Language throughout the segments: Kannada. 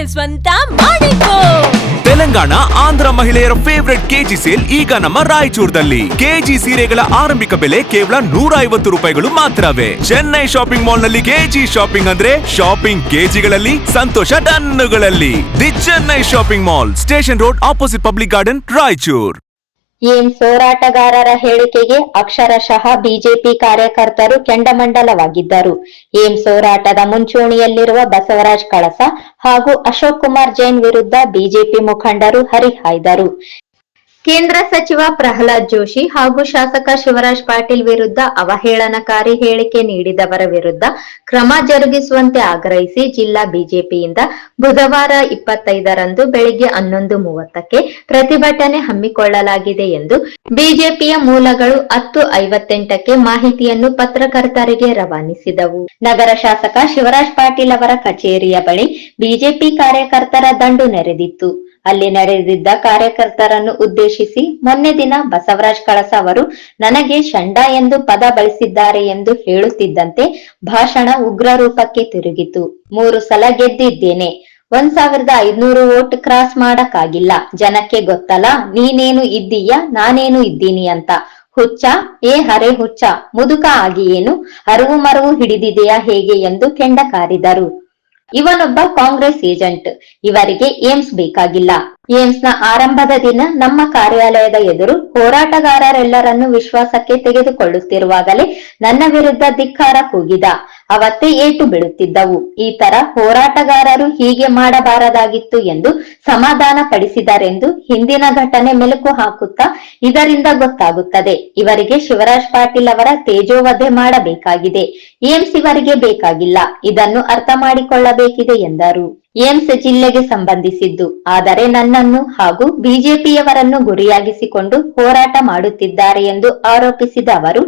ಸೇಲ್ ಸ್ವಂತ ಮಾಡಿಕೋ. ತೆಲಂಗಾಣ ಆಂಧ್ರ ಮಹಿಳೆಯರ ಫೇವರೆಟ್ ಕೆಜಿ ಸೇಲ್ ಈಗ ನಮ್ಮ ರಾಯಚೂರದಲ್ಲಿ. ಕೆಜಿ ಸೀರೆಗಳ ಆರಂಭಿಕ ಬೆಲೆ ಕೇವಲ 150 ರೂಪಾಯಿಗಳು ಮಾತ್ರವೇ. ಚೆನ್ನೈ ಶಾಪಿಂಗ್ ಮಾಲ್ ನಲ್ಲಿ ಕೆಜಿ ಶಾಪಿಂಗ್ ಅಂದ್ರೆ ಶಾಪಿಂಗ್ ಕೆಜಿಗಳಲ್ಲಿ, ಸಂತೋಷ ಟನ್ನುಗಳಲ್ಲಿ. The Chennai shopping mall, station road, opposite public garden, Raichur. AIIMS ಹೋರಾಟಗಾರರ ಹೇಳಿಕೆಗೆ ಅಕ್ಷರಶಃ ಬಿಜೆಪಿ ಕಾರ್ಯಕರ್ತರು ಕೆಂಡಮಂಡಲವಾಗಿದ್ದರು. ಏಮ್ಸ್ ಹೋರಾಟದ ಮುಂಚೂಣಿಯಲ್ಲಿರುವ ಬಸವರಾಜ್ ಕಳಸ ಹಾಗೂ ಅಶೋಕ್ ಕುಮಾರ್ ಜೈನ್ ವಿರುದ್ಧ ಬಿಜೆಪಿ ಮುಖಂಡರು ಹರಿಹಾಯ್ದರು. ಕೇಂದ್ರ ಸಚಿವ ಪ್ರಹ್ಲಾದ್ ಜೋಶಿ ಹಾಗೂ ಶಾಸಕ ಶಿವರಾಜ್ ಪಾಟೀಲ್ ವಿರುದ್ಧ ಅವಹೇಳನಕಾರಿ ಹೇಳಿಕೆ ನೀಡಿದವರ ವಿರುದ್ಧ ಕ್ರಮ ಜರುಗಿಸುವಂತೆ ಆಗ್ರಹಿಸಿ ಜಿಲ್ಲಾ ಬಿಜೆಪಿಯಿಂದ ಬುಧವಾರ 25ರಂದು ಬೆಳಿಗ್ಗೆ 11:30ಕ್ಕೆ ಪ್ರತಿಭಟನೆ ಹಮ್ಮಿಕೊಳ್ಳಲಾಗಿದೆ ಎಂದು ಬಿಜೆಪಿಯ ಮೂಲಗಳು 10:58ಕ್ಕೆ ಮಾಹಿತಿಯನ್ನು ಪತ್ರಕರ್ತರಿಗೆ ರವಾನಿಸಿದವು. ನಗರ ಶಾಸಕ ಶಿವರಾಜ್ ಪಾಟೀಲ್ ಅವರ ಕಚೇರಿಯ ಬಳಿ ಬಿಜೆಪಿ ಕಾರ್ಯಕರ್ತರ ದಂಡು ನೆರೆದಿತ್ತು. ಅಲ್ಲಿ ನಡೆದಿದ್ದ ಕಾರ್ಯಕರ್ತರನ್ನು ಉದ್ದೇಶಿಸಿ ಮೊನ್ನೆ ದಿನ ಬಸವರಾಜ್ ಕಳಸ ಅವರು ನನಗೆ ಷಂಡ ಎಂದು ಪದ ಬಳಸಿದ್ದಾರೆ ಎಂದು ಹೇಳುತ್ತಿದ್ದಂತೆ ಭಾಷಣ ಉಗ್ರ ರೂಪಕ್ಕೆ ತಿರುಗಿತು. 3 ಸಲ ಗೆದ್ದಿದ್ದೇನೆ, 1500 ವೋಟ್ ಕ್ರಾಸ್ ಮಾಡಕ್ಕಾಗಿಲ್ಲ. ಜನಕ್ಕೆ ಗೊತ್ತಲ್ಲ ನೀನೇನು ಇದ್ದೀಯ ನಾನೇನು ಇದ್ದೀನಿ ಅಂತ. ಹುಚ್ಚ, ಏ ಹರೆ ಹುಚ್ಚ, ಮುದುಕ ಆಗಿ ಏನು ಅರಿವು ಮರವು ಹಿಡಿದಿದೆಯಾ ಹೇಗೆ ಎಂದು ಕೆಂಡ ಕಾರಿದರು. ಇವನೊಬ್ಬ ಕಾಂಗ್ರೆಸ್ ಏಜೆಂಟ್, ಇವರಿಗೆ ಏಮ್ಸ್ ಬೇಕಾಗಿಲ್ಲ. ಏಮ್ಸ್ ನ ಆರಂಭದ ದಿನ ನಮ್ಮ ಕಾರ್ಯಾಲಯದ ಎದುರು ಹೋರಾಟಗಾರರೆಲ್ಲರನ್ನು ವಿಶ್ವಾಸಕ್ಕೆ ತೆಗೆದುಕೊಳ್ಳುತ್ತಿರುವಾಗಲೇ ನನ್ನ ವಿರುದ್ಧ ಧಿಕ್ಕಾರ ಕೂಗಿದ. ಅವತ್ತೇ ಏಟು ಬೀಳುತ್ತಿದ್ದವು. ಈ ತರ ಹೋರಾಟಗಾರರು ಹೀಗೆ ಮಾಡಬಾರದಾಗಿತ್ತು ಎಂದು ಸಮಾಧಾನ ಪಡಿಸಿದರೆಂದು ಹಿಂದಿನ ಘಟನೆ ಮೆಲುಕು ಹಾಕುತ್ತಾ ಇದರಿಂದ ಗೊತ್ತಾಗುತ್ತದೆ. ಇವರಿಗೆ ಶಿವರಾಜ್ ಪಾಟೀಲ್ ಅವರ ತೇಜೋವಧೆ ಮಾಡಬೇಕಾಗಿದೆ. ಏಮ್ಸ್ ಇವರಿಗೆ ಬೇಕಾಗಿಲ್ಲ. ಇದನ್ನು ಅರ್ಥ ಮಾಡಿಕೊಳ್ಳಬೇಕಿದೆ ಎಂದರು. ಏಮ್ಸ್ ಜಿಲ್ಲೆಗೆ ಸಂಬಂಧಿಸಿದ್ದು, ಆದರೆ ನನ್ನನ್ನು ಹಾಗೂ ಬಿಜೆಪಿಯವರನ್ನು ಗುರಿಯಾಗಿಸಿಕೊಂಡು ಹೋರಾಟ ಮಾಡುತ್ತಿದ್ದಾರೆ ಎಂದು ಆರೋಪಿಸಿದ ಅವರು,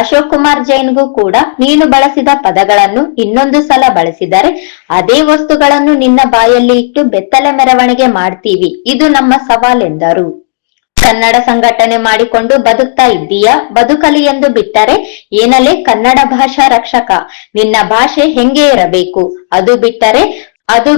ಅಶೋಕ್ ಕುಮಾರ್ ಜೈನ್ಗೂ ಕೂಡ ನೀನು ಬಳಸಿದ ಪದಗಳನ್ನು ಇನ್ನೊಂದು ಸಲ ಬಳಸಿದರೆ ಅದೇ ವಸ್ತುಗಳನ್ನು ನಿನ್ನ ಬಾಯಲ್ಲಿ ಇಟ್ಟು ಬೆತ್ತಲೆ ಮೆರವಣಿಗೆ ಮಾಡ್ತೀವಿ, ಇದು ನಮ್ಮ ಸವಾಲೆಂದರು. ಕನ್ನಡ ಸಂಘಟನೆ ಮಾಡಿಕೊಂಡು ಬದುಕ್ತಾ ಇದ್ದೀಯಾ? ಬದುಕಲಿ ಎಂದು ಬಿಟ್ಟರೆ ಏನಲೇ ಕನ್ನಡ ಭಾಷಾ ರಕ್ಷಕ, ನಿನ್ನ ಭಾಷೆ ಹೆಂಗೆ ಇರಬೇಕು? ಅದು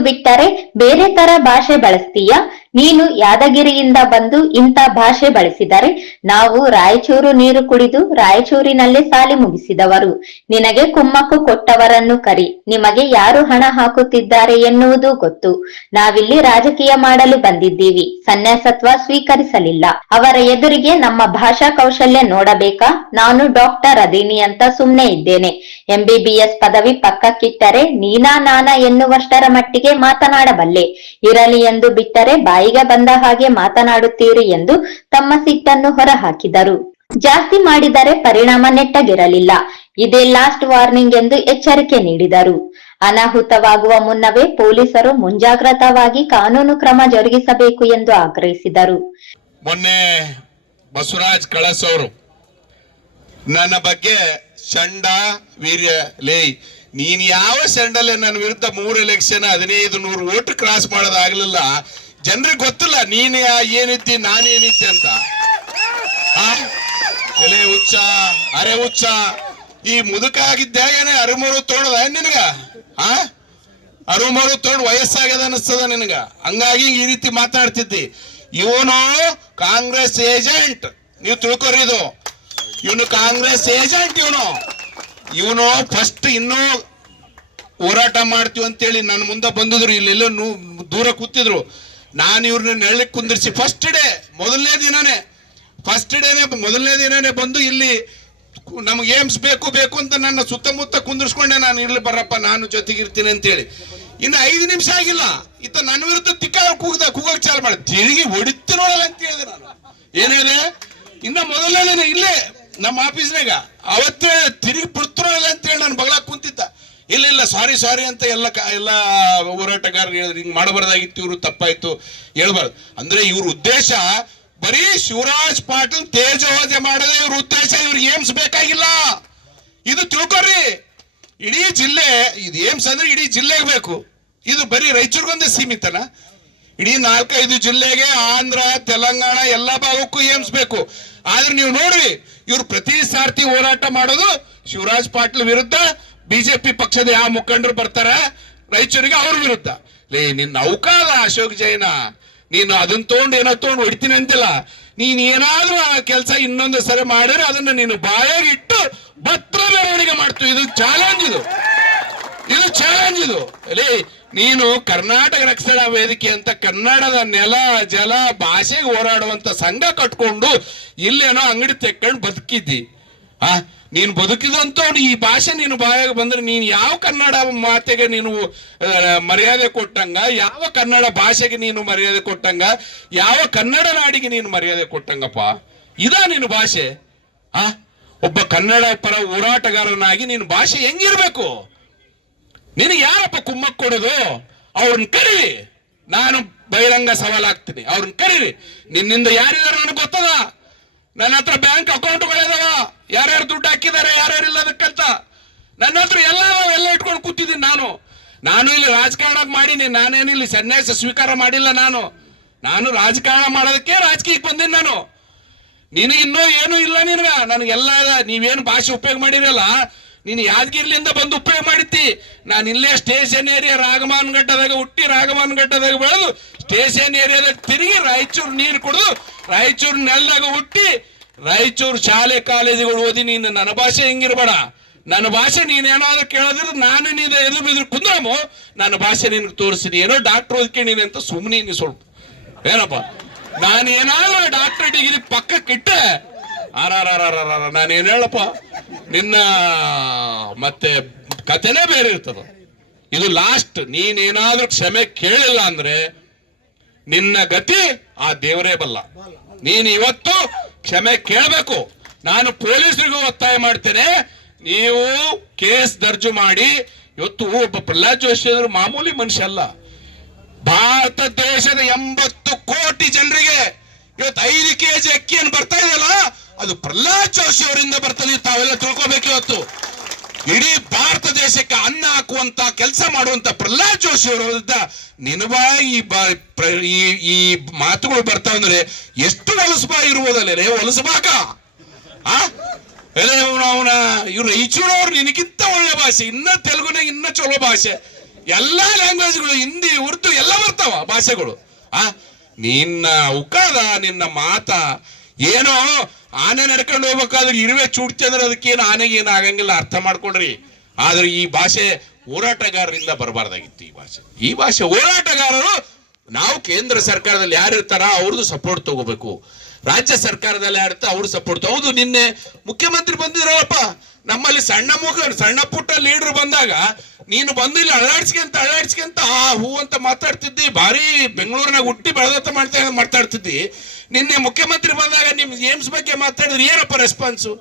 ಬಿಟ್ಟರೆ ಬೇರೆ ತರ ಭಾಷೆ ಬಳಸ್ತೀಯಾ? ನೀನು ಯಾದಗಿರಿಯಿಂದ ಬಂದು ಇಂಥ ಭಾಷೆ ಬಳಸಿದರೆ ನಾವು ರಾಯಚೂರು ನೀರು ಕುಡಿದು ರಾಯಚೂರಿನಲ್ಲೇ ಸಾಲಿ ಮುಗಿಸಿದವರು. ನಿನಗೆ ಕುಮ್ಮಕ್ಕು ಕೊಟ್ಟವರನ್ನು ಕರಿ. ನಿಮಗೆ ಯಾರು ಹಣ ಹಾಕುತ್ತಿದ್ದಾರೆ ಎನ್ನುವುದು ಗೊತ್ತು. ನಾವಿಲ್ಲಿ ರಾಜಕೀಯ ಮಾಡಲು ಬಂದಿದ್ದೀವಿ, ಸನ್ಯಾಸತ್ವ ಸ್ವೀಕರಿಸಲಿಲ್ಲ. ಅವರ ಎದುರಿಗೆ ನಮ್ಮ ಭಾಷಾ ಕೌಶಲ್ಯ ನೋಡಬೇಕಾ? ನಾನು ಡಾಕ್ಟರ್ ಅದೀನಿ ಅಂತ ಸುಮ್ನೆ ಇದ್ದೇನೆ. MBBS ಪದವಿ ಪಕ್ಕಕ್ಕಿಟ್ಟರೆ ನೀನಾ ನಾನಾ ಎನ್ನುವಷ್ಟರ ಮಟ್ಟಿಗೆ ಮಾತನಾಡಬಲ್ಲೆ. ಇರಲಿ ಎಂದು ಬಿಟ್ಟರೆ ಬಾಯಿಗೆ ಬಂದ ಹಾಗೆ ಮಾತನಾಡುತ್ತೀರಿ ಎಂದು ತಮ್ಮ ಸಿಟ್ಟನ್ನು ಹೊರಹಾಕಿದರು. ಜಾಸ್ತಿ ಮಾಡಿದರೆ ಪರಿಣಾಮ ನೆಟ್ಟಗಿರಲಿಲ್ಲ. ಇದೇ ಲಾಸ್ಟ್ ವಾರ್ನಿಂಗ್ ಎಂದು ಎಚ್ಚರಿಕೆ ನೀಡಿದರು. ಅನಾಹುತವಾಗುವ ಮುನ್ನವೇ ಪೊಲೀಸರು ಮುಂಜಾಗ್ರತವಾಗಿ ಕಾನೂನು ಕ್ರಮ ಜರುಗಿಸಬೇಕು ಎಂದು ಆಗ್ರಹಿಸಿದರು. ಮೊನ್ನೆ ಬಸವರಾಜ್ ಕಳಸ ಅವರು ನನ್ನ ಬಗ್ಗೆ ಷಂಡ ವೀರ್ಯ ಲೇ, ನೀನ್ ಯಾವ ಷಂಡಲೆ ನನ್ನ ವಿರುದ್ಧ 3 ಎಲೆಕ್ಷನ್ 1500 ವೋಟ್ ಕ್ರಾಸ್ ಮಾಡೋದಾಗ್ಲಿಲ್ಲ. ಜನರಿಗೆ ಗೊತ್ತಿಲ್ಲ ನೀನ್ ಏನಿದ್ದಿ ನಾನೇನಿದ್ದೆ ಅಂತ. ಎಲೆ ಹುಚ್ಚ, ಅರೆ ಹುಚ್ಚ, ಈ ಮುದುಕ ಆಗಿದ್ದೆ ಏನೇ 63 ತೊಗೊಂಡದ ನಿನಗ? 63 ತೊಗೊಂಡು ವಯಸ್ಸಾಗ್ಯದ ಅನಿಸ್ತದ ನಿನಗ. ಹಂಗಾಗಿ ಈ ರೀತಿ ಮಾತಾಡ್ತಿದ್ದಿ. ಇವನು ಕಾಂಗ್ರೆಸ್ ಏಜೆಂಟ್, ನೀವು ತಿಳ್ಕೊರಿ. ಇವನು ಕಾಂಗ್ರೆಸ್ ಏಜೆಂಟ್. ಇವನು ಫಸ್ಟ್ ಇನ್ನೂ ಹೋರಾಟ ಮಾಡ್ತೀವಿ ಅಂತೇಳಿ ನನ್ನ ಮುಂದೆ ಬಂದಿದ್ರು. ಇಲ್ಲೆಲ್ಲ ದೂರ ಕೂತಿದ್ರು. ನಾನು ಇವ್ರನ್ನ ನೆರಳಿಗೆ ಕುಂದಿರಿಸಿ ಮೊದಲನೇ ದಿನನೇ ಬಂದು ಇಲ್ಲಿ ನಮ್ಗೆ ಏಮ್ಸ್ ಬೇಕು ಅಂತ ನನ್ನ ಸುತ್ತಮುತ್ತ ಕುಂದಿರ್ಸ್ಕೊಂಡೆ. ನಾನು ಇರ್ಲಿ ಬರಪ್ಪ, ನಾನು ಜೊತೆಗಿರ್ತೀನಿ ಅಂತೇಳಿ. ಇನ್ನು 5 ನಿಮಿಷ ಆಗಿಲ್ಲ, ಇತ್ತ ನನ್ನ ವಿರುದ್ಧ ಕೂಗಕ್ ಚಾಲು ಮಾಡಿ ತಿರುಗಿ ಹೊಡಿತು ನೋಡಲ್ಲ ಅಂತ ಹೇಳಿದೆ. ನಾನು ಏನಿದೆ ಇನ್ನ ಮೊದಲನೇ ಇಲ್ಲೇ ನಮ್ಮ ಆಫೀಸ್ನಾಗ ಅವತ್ತೇ ತಿರುಗಿ ಬಿಡ್ತಿರೋಲ್ಲ ಅಂತೇಳಿ ನಾನು ಬಗಲಾಕ್ ಕುಂತಿದ್ದ. ಇಲ್ಲ ಸಾರಿ ಅಂತ ಎಲ್ಲ ಹೋರಾಟಗಾರರು ಹೇಳಿದ್ರು, ಹಿಂಗ್ ಮಾಡಬಾರ್ದಾಗಿತ್ತು, ಇವ್ರು ತಪ್ಪಾಯ್ತು ಹೇಳ್ಬಾರ್ದು. ಅಂದ್ರೆ ಇವ್ರ ಉದ್ದೇಶ ಬರೀ ಶಿವರಾಜ್ ಪಾಟೀಲ್ ತೇಜೋವಧೆ ಮಾಡದೆ ಇವ್ರ ಉದ್ದೇಶ. ಇವ್ರಿಗೆ ಏಮ್ಸ್ ಬೇಕಾಗಿಲ್ಲ, ಇದು ತಿಳ್ಕೊರಿ. ಇಡೀ ಜಿಲ್ಲೆ ಇದು ಏಮ್ಸ್ ಅಂದ್ರೆ ಇಡೀ ಜಿಲ್ಲೆಗೆ ಬೇಕು. ಇದು ಬರೀ ರಾಯಚೂರಿಗೊಂದೇ ಸೀಮಿತನ? ಇಡೀ 4-5 ಜಿಲ್ಲೆಗೆ, ಆಂಧ್ರ, ತೆಲಂಗಾಣ ಎಲ್ಲ ಭಾಗಕ್ಕೂ ಏಮ್ಸ್ ಬೇಕು. ಆದ್ರೆ ನೀವು ನೋಡ್ರಿ, ಇವ್ರು ಪ್ರತಿ ಸಾರ್ತಿ ಹೋರಾಟ ಮಾಡೋದು ಶಿವರಾಜ್ ಪಾಟೀಲ್ ವಿರುದ್ಧ. ಬಿಜೆಪಿ ಪಕ್ಷದ ಯಾವ ಮುಖಂಡರು ಬರ್ತಾರ ರಾಯಚೂರಿಗೆ ಅವ್ರ ವಿರುದ್ಧ. ಲೇ ನಿನ್ನ ಅವಕಾದ ಅಶೋಕ್ ಜೈನ, ನೀನು ಅದನ್ನ ತಗೊಂಡು ಏನೋ ತಗೊಂಡು ಹೊಡಿತೀನಿ ಅಂತಿಲ್ಲ. ನೀನ್ ಏನಾದ್ರೂ ಆ ಕೆಲಸ ಇನ್ನೊಂದು ಸರಿ ಮಾಡಿದ್ರೆ ಅದನ್ನ ನೀನು ಬಾಯಾಗಿ ಇಟ್ಟು ಭದ್ರ ಮೆರವಣಿಗೆ ಮಾಡ್ತೀವಿ. ಇದು ಚಾಲೆಂಜ್, ಇದು ಚಾಲೆಂಜ್. ಇದು ಲೇ ನೀನು ಕರ್ನಾಟಕ ರಕ್ಷಣಾ ವೇದಿಕೆ ಅಂತ ಕನ್ನಡದ ನೆಲ ಜಲ ಭಾಷೆಗೆ ಹೋರಾಡುವಂತ ಸಂಘ ಕಟ್ಕೊಂಡು ಇಲ್ಲೇನೋ ಅಂಗಡಿ ತೆಕ್ಕೊಂಡು ಬದುಕಿದ್ದಿ. ನೀನು ಬದುಕಿದಂತ ಈ ಭಾಷೆ ನೀನು ಬಾಯಾಗ ಬಂದ್ರೆ ನೀನು ಯಾವ ಕನ್ನಡ ಮಾತೆಗೆ ನೀನು ಮರ್ಯಾದೆ ಕೊಟ್ಟಂಗ, ಯಾವ ಕನ್ನಡ ಭಾಷೆಗೆ ನೀನು ಮರ್ಯಾದೆ ಕೊಟ್ಟಂಗ, ಯಾವ ಕನ್ನಡ ನಾಡಿಗೆ ನೀನು ಮರ್ಯಾದೆ ಕೊಟ್ಟಂಗಪ್ಪ? ಇದಾ ನೀನು ಭಾಷೆ? ಒಬ್ಬ ಕನ್ನಡ ಪರ ಹೋರಾಟಗಾರನಾಗಿ ನೀನು ಭಾಷೆ ಹೆಂಗಿರ್ಬೇಕು? ನಿನಗೆ ಯಾರಪ್ಪ ಕುಮ್ಮಕ್ ಕೊಡೋದು? ಅವ್ರನ್ನ ಕರೀರಿ, ನಾನು ಬಹಿರಂಗ ಸವಾಲಾಗ್ತೀನಿ. ಅವ್ರನ್ನ ಕರೀರಿ. ನಿನ್ನಿಂದ ಯಾರಿದಾರೆ ನನಗೆ ಗೊತ್ತದ. ನನ್ನ ಹತ್ರ ಬ್ಯಾಂಕ್ ಅಕೌಂಟ್ಗಳಿದಾವ, ಯಾರ್ಯಾರು ದುಡ್ಡು ಹಾಕಿದ್ದಾರೆ, ಯಾರ್ಯಾರು ಇಲ್ಲ ಅದಕ್ಕಂತ ನನ್ನ ಹತ್ರ ಎಲ್ಲ ಇಟ್ಕೊಂಡು ಕೂತಿದ್ದೀನಿ. ನಾನು ಇಲ್ಲಿ ರಾಜಕಾರಣ ಮಾಡೀನಿ. ನಾನೇನು ಇಲ್ಲಿ ಸನ್ಯಾಸ ಸ್ವೀಕಾರ ಮಾಡಿಲ್ಲ. ನಾನು ರಾಜಕಾರಣ ಮಾಡೋದಕ್ಕೆ ರಾಜಕೀಯಕ್ಕೆ ಬಂದೀನಿ. ನಿನಗೆ ಇನ್ನೂ ಏನೂ ಇಲ್ಲ. ನನಗೆಲ್ಲ ನೀವೇನು ಭಾಷೆ ಉಪಯೋಗ ಮಾಡಿರಲ್ಲ, ನೀನು ಯಾದಗಿರಿಲಿಂದ ಬಂದು ಉಪಯೋಗ ಮಾಡಿದ್ದಿ. ನಾನು ಇಲ್ಲೇ ಸ್ಟೇಷನ್ ಏರಿಯಾ ರಾಗಮಾನ್ ಘಟ್ಟದಾಗ ಹುಟ್ಟಿ ರಾಗಮಾನ್ ಘಟ್ಟದಾಗ ಬೆಳೆದು ಸ್ಟೇಷನ್ ಏರಿಯಾದಾಗ ತಿರುಗಿ ರಾಯಚೂರು ನೀರು ಕುಡಿದು ರಾಯಚೂರು ನೆಲದಾಗ ಹುಟ್ಟಿ ರಾಯಚೂರು ಶಾಲೆ ಕಾಲೇಜುಗಳು ಓದಿ ನೀನು ನನ್ನ ಭಾಷೆ ಹೆಂಗಿರ್ಬೇಡ. ನನ್ನ ಭಾಷೆ ನೀನೇನಾದ್ರೂ ಕೇಳಿದ್ರೆ ನಾನು ನೀನು ಎದುರು ಕುಂದ್ರಮು ನನ್ನ ಭಾಷೆ ನಿನ್ಗೆ ತೋರಿಸಿದಿ. ಏನೋ ಡಾಕ್ಟರ್ ಓದ್ಕೊಂಡಿನಿ ಅಂತ ಸುಮ್ಮನೆ ನೀನು ಸ್ವಲ್ಪ ಏನಪ್ಪ, ನಾನು ಏನಾದ್ರೂ ಡಾಕ್ಟರ್ ಡಿಗ್ರಿ ಪಕ್ಕಕ್ಕಿಟ್ಟೆ ನಾನೇನು ಹೇಳಪ್ಪ, ನಿನ್ನ ಮತ್ತೆ ಕಥೆನೇ ಬೇರೆ ಇರ್ತದ. ಇದು ಲಾಸ್ಟ್. ನೀನೇನಾದ್ರೂ ಕ್ಷಮೆ ಕೇಳಿಲ್ಲ ಅಂದ್ರೆ ನಿನ್ನ ಗತಿ ಆ ದೇವರೇ ಬಲ್ಲ. ನೀನು ಇವತ್ತು ಕ್ಷಮೆ ಕೇಳಬೇಕು. ನಾನು ಪೊಲೀಸರಿಗೂ ಒತ್ತಾಯ ಮಾಡ್ತೇನೆ, ನೀವು ಕೇಸ್ ದರ್ಜು ಮಾಡಿ. ಇವತ್ತು ಒಬ್ಬ ಪ್ರಹ್ಲಾದ್ ಜೋಶಿ ಅವರು ಮಾಮೂಲಿ ಮನುಷ್ಯ ಅಲ್ಲ. ಭಾರತ ದೇಶದ 80 ಕೋಟಿ ಜನರಿಗೆ ಇವತ್ತು 5 kg ಅಕ್ಕಿಯನ್ನು ಬರ್ತಾ ಇದೆಯಲ್ಲ, ಅದು ಪ್ರಹ್ಲಾದ್ ಜೋಶಿ ಅವರಿಂದ ಬರ್ತದೆ. ತಾವೆಲ್ಲ ತಿಳ್ಕೊಬೇಕು. ಇವತ್ತು ಇಡೀ ಭಾರತ ದೇಶಕ್ಕೆ ಅನ್ನ ಹಾಕುವಂತ ಕೆಲಸ ಮಾಡುವಂತ ಪ್ರಹ್ಲಾದ್ ಜೋಶಿ ಅವರ ವಿರುದ್ಧ ಈ ಮಾತುಗಳು ಬರ್ತಾವ ಅಂದ್ರೆ ಎಷ್ಟು ಹೊಲಸಬಾಯಿ ಇರ್ಬೋದಲ್ಲೇ? ಹೊಲಸಬಾಕ ಅವನ ಇವ್ರು ಈಚೂರವ್ರು ನಿನಗಿಂತ ಒಳ್ಳೆ ಭಾಷೆ, ಇನ್ನ ತೆಲುಗುನಾಗ ಇನ್ನ ಚಲೋ ಭಾಷೆ, ಎಲ್ಲಾ ಲ್ಯಾಂಗ್ವೇಜ್ಗಳು ಹಿಂದಿ ಉರ್ದು ಎಲ್ಲ ಬರ್ತಾವ ಭಾಷೆಗಳು. ನಿನ್ನ ಉಕಾದ ನಿನ್ನ ಮಾತ ಏನೋ ಆನೆ ನಡ್ಕೊಂಡು ಹೋಗ್ಬೇಕಾದ್ರೆ ಇರುವೆ ಚೂಡ್ತಿದ್ರೆ ಅದಕ್ಕೇನು ಆನೆಗೆ ಏನು ಆಗಂಗಿಲ್ಲ. ಅರ್ಥ ಮಾಡ್ಕೊಡ್ರಿ. ಆದ್ರೆ ಈ ಭಾಷೆ ಹೋರಾಟಗಾರರಿಂದ ಬರಬಾರ್ದಾಗಿತ್ತು. ಈ ಭಾಷೆ ಹೋರಾಟಗಾರರು ನಾವು ಕೇಂದ್ರ ಸರ್ಕಾರದಲ್ಲಿ ಯಾರಿರ್ತಾರ ಅವ್ರದ್ದು ಸಪೋರ್ಟ್ ತಗೋಬೇಕು. ರಾಜ್ಯ ಸರ್ಕಾರದಲ್ಲಿ ಯಾರಿರ್ತಾರ ಅವ್ರ ಸಪೋರ್ಟ್. ಹೌದು, ನಿನ್ನೆ ಮುಖ್ಯಮಂತ್ರಿ ಬಂದಿದ್ರಲ್ಲಪ್ಪ, ನಮ್ಮಲ್ಲಿ ಸಣ್ಣ ಪುಟ್ಟ ಲೀಡರ್ ಬಂದಾಗ ನೀನು ಬಂದು ಇಲ್ಲಿ ಅಳ್ಳಾಡ್ಸ್ಕೊಂತ ಹೂ ಅಂತ ಮಾತಾಡ್ತಿದ್ದಿ. ಭಾರಿ ಬೆಂಗಳೂರಿನಾಗ ಹುಟ್ಟಿ ಬೆಳೆದತ್ತ ಮಾತಾಡ್ತಿದ್ದಿ. ನಿನ್ನೆ ಮುಖ್ಯಮಂತ್ರಿ ಬಂದಾಗ ನಿಮ್ ಏಮ್ಸ್ ಬಗ್ಗೆ ಮಾತಾಡಿದ್ರಿ, ಏನಪ್ಪ ರೆಸ್ಪಾನ್ಸು?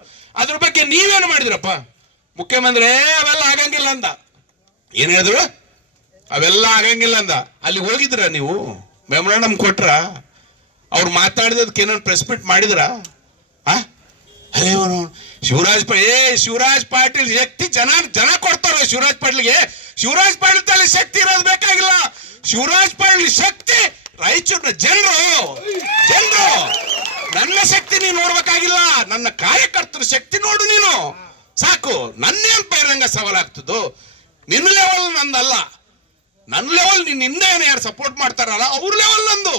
ಅದ್ರ ಬಗ್ಗೆ ನೀವೇನು ಮಾಡಿದ್ರಪ್ಪ? ಮುಖ್ಯಮಂತ್ರಿ ಅವೆಲ್ಲ ಆಗಂಗಿಲ್ಲ ಅಂದ. ಏನ್ ಹೇಳಿದ್ರು? ಅವೆಲ್ಲ ಆಗಂಗಿಲ್ಲ ಅಂದ. ಅಲ್ಲಿ ಹೋಗಿದ್ರ ನೀವು? ಮೆಮೊರಾಂಡಮ್ ಕೊಟ್ರ? ಅವ್ರು ಮಾತಾಡಿದಕ್ಕೆ ಏನಾದ್ರು ಪ್ರೆಸ್ ಮೀಟ್ ಮಾಡಿದ್ರ? ಶಿವರಾಜ್ ಪಾಟೀಲ್ ಶಕ್ತಿ ಜನ ಕೊಡ್ತಾರೆ ಶಿವರಾಜ್ ಪಾಟೀಲ್ಗೆ. ಶಿವರಾಜ್ ಪಾಟೀಲ್ ತಲೆ ಶಕ್ತಿ ಇರೋದು ಬೇಕಾಗಿಲ್ಲ. ಶಿವರಾಜ್ ಪಾಟೀಲ್ ಶಕ್ತಿ ರಾಯಚೂರಿನ ಜನರು. ನನ್ನ ಶಕ್ತಿ ನೀನು ನೋಡ್ಬೇಕಾಗಿಲ್ಲ, ನನ್ನ ಕಾರ್ಯಕರ್ತರ ಶಕ್ತಿ ನೋಡು ನೀನು ಸಾಕು. ನನ್ನೇನ್ ಬಹಿರಂಗ ಸವಾಲಾಗ್ತದೋ? ನಿನ್ನ ಲೆವೆಲ್ ನಂದಲ್ಲ. ನನ್ನ ಲೆವೆಲ್ ನಿನ್ನ ಯಾರು ಸಪೋರ್ಟ್ ಮಾಡ್ತಾರಲ್ಲ ಅವ್ರ ಲೆವೆಲ್ ನಂದು.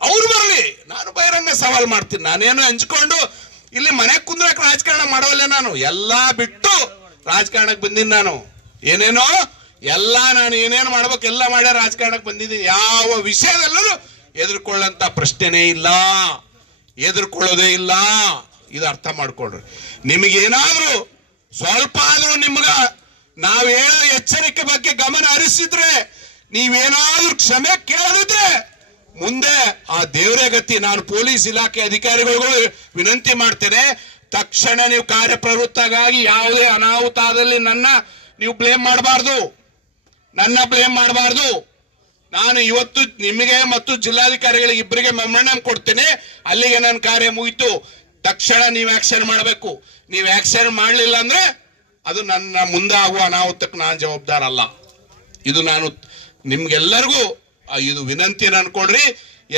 ಅವ್ರು ಬರ್ಲಿ, ನಾನು ಬಹಿರಂಗ ಸವಾಲ್ ಮಾಡ್ತೀನಿ. ನಾನೇನು ಹಂಚ್ಕೊಂಡು ಇಲ್ಲಿ ಮನೆ ಕುಂದ್ರಕ್ ರಾಜಕಾರಣ ಮಾಡೋಲ್ಲ. ನಾನು ಎಲ್ಲಾ ಬಿಟ್ಟು ರಾಜಕಾರಣಕ್ಕೆ ಬಂದಿನಿ. ನಾನು ಏನೇನು ಮಾಡ್ಬೇಕು ಎಲ್ಲ ಮಾಡ್ಯ ರಾಜಕಾರಣಕ್ಕೆ ಬಂದಿದ್ದೀನಿ. ಯಾವ ವಿಷಯದಲ್ಲೂ ಎದುರ್ಕೊಳ್ಳಂತ ಪ್ರಶ್ನೆನೇ ಇಲ್ಲ, ಎದುರ್ಕೊಳ್ಳೋದೇ ಇಲ್ಲ. ಇದು ಅರ್ಥ ಮಾಡ್ಕೊಳ್ರಿ. ನಿಮಗೇನಾದ್ರೂ ಸ್ವಲ್ಪ ಆದ್ರೂ ನಿಮ್ಗ ನಾವ್ ಹೇಳಿದ ಎಚ್ಚರಿಕೆ ಬಗ್ಗೆ ಗಮನ ಹರಿಸಿದ್ರೆ, ನೀವೇನಾದ್ರೂ ಕ್ಷಮೆ ಕೇಳದಿದ್ರೆ ಮುಂದೆ ಆ ದೇವರೇ ಗತಿ. ನಾನು ಪೊಲೀಸ್ ಇಲಾಖೆ ಅಧಿಕಾರಿಗಳು ವಿನಂತಿ ಮಾಡ್ತೇನೆ, ತಕ್ಷಣ ನೀವು ಕಾರ್ಯಪ್ರವೃತ್ತಗಾಗಿ ಯಾವುದೇ ಅನಾಹುತ ಆದಲ್ಲಿ ನೀವು ಬ್ಲೇಮ್ ಮಾಡಬಾರ್ದು, ನನ್ನ ಬ್ಲೇಮ್ ಮಾಡಬಾರ್ದು. ನಾನು ಇವತ್ತು ನಿಮಗೆ ಮತ್ತು ಜಿಲ್ಲಾಧಿಕಾರಿಗಳಿಗೆ ಇಬ್ಬರಿಗೆ ಮೆಮೊರಾಂಡಮ್ ಕೊಡ್ತೇನೆ. ಅಲ್ಲಿಗೆ ನನ್ನ ಕಾರ್ಯ ಮುಗಿತು. ತಕ್ಷಣ ನೀವು ಆಕ್ಷನ್ ಮಾಡಬೇಕು. ನೀವು ಆಕ್ಷನ್ ಮಾಡಲಿಲ್ಲ ಅಂದ್ರೆ ಅದು ನನ್ನ ಮುಂದೆ ಆಗುವ ಅನಾಹುತಕ್ಕೆ ನಾನು ಜವಾಬ್ದಾರ ಅಲ್ಲ. ಇದು ನಾನು ನಿಮ್ಗೆಲ್ಲರಿಗೂ ಇದು ವಿನಂತಿಯನ್ನು ಅನ್ಕೊಳ್ರಿ,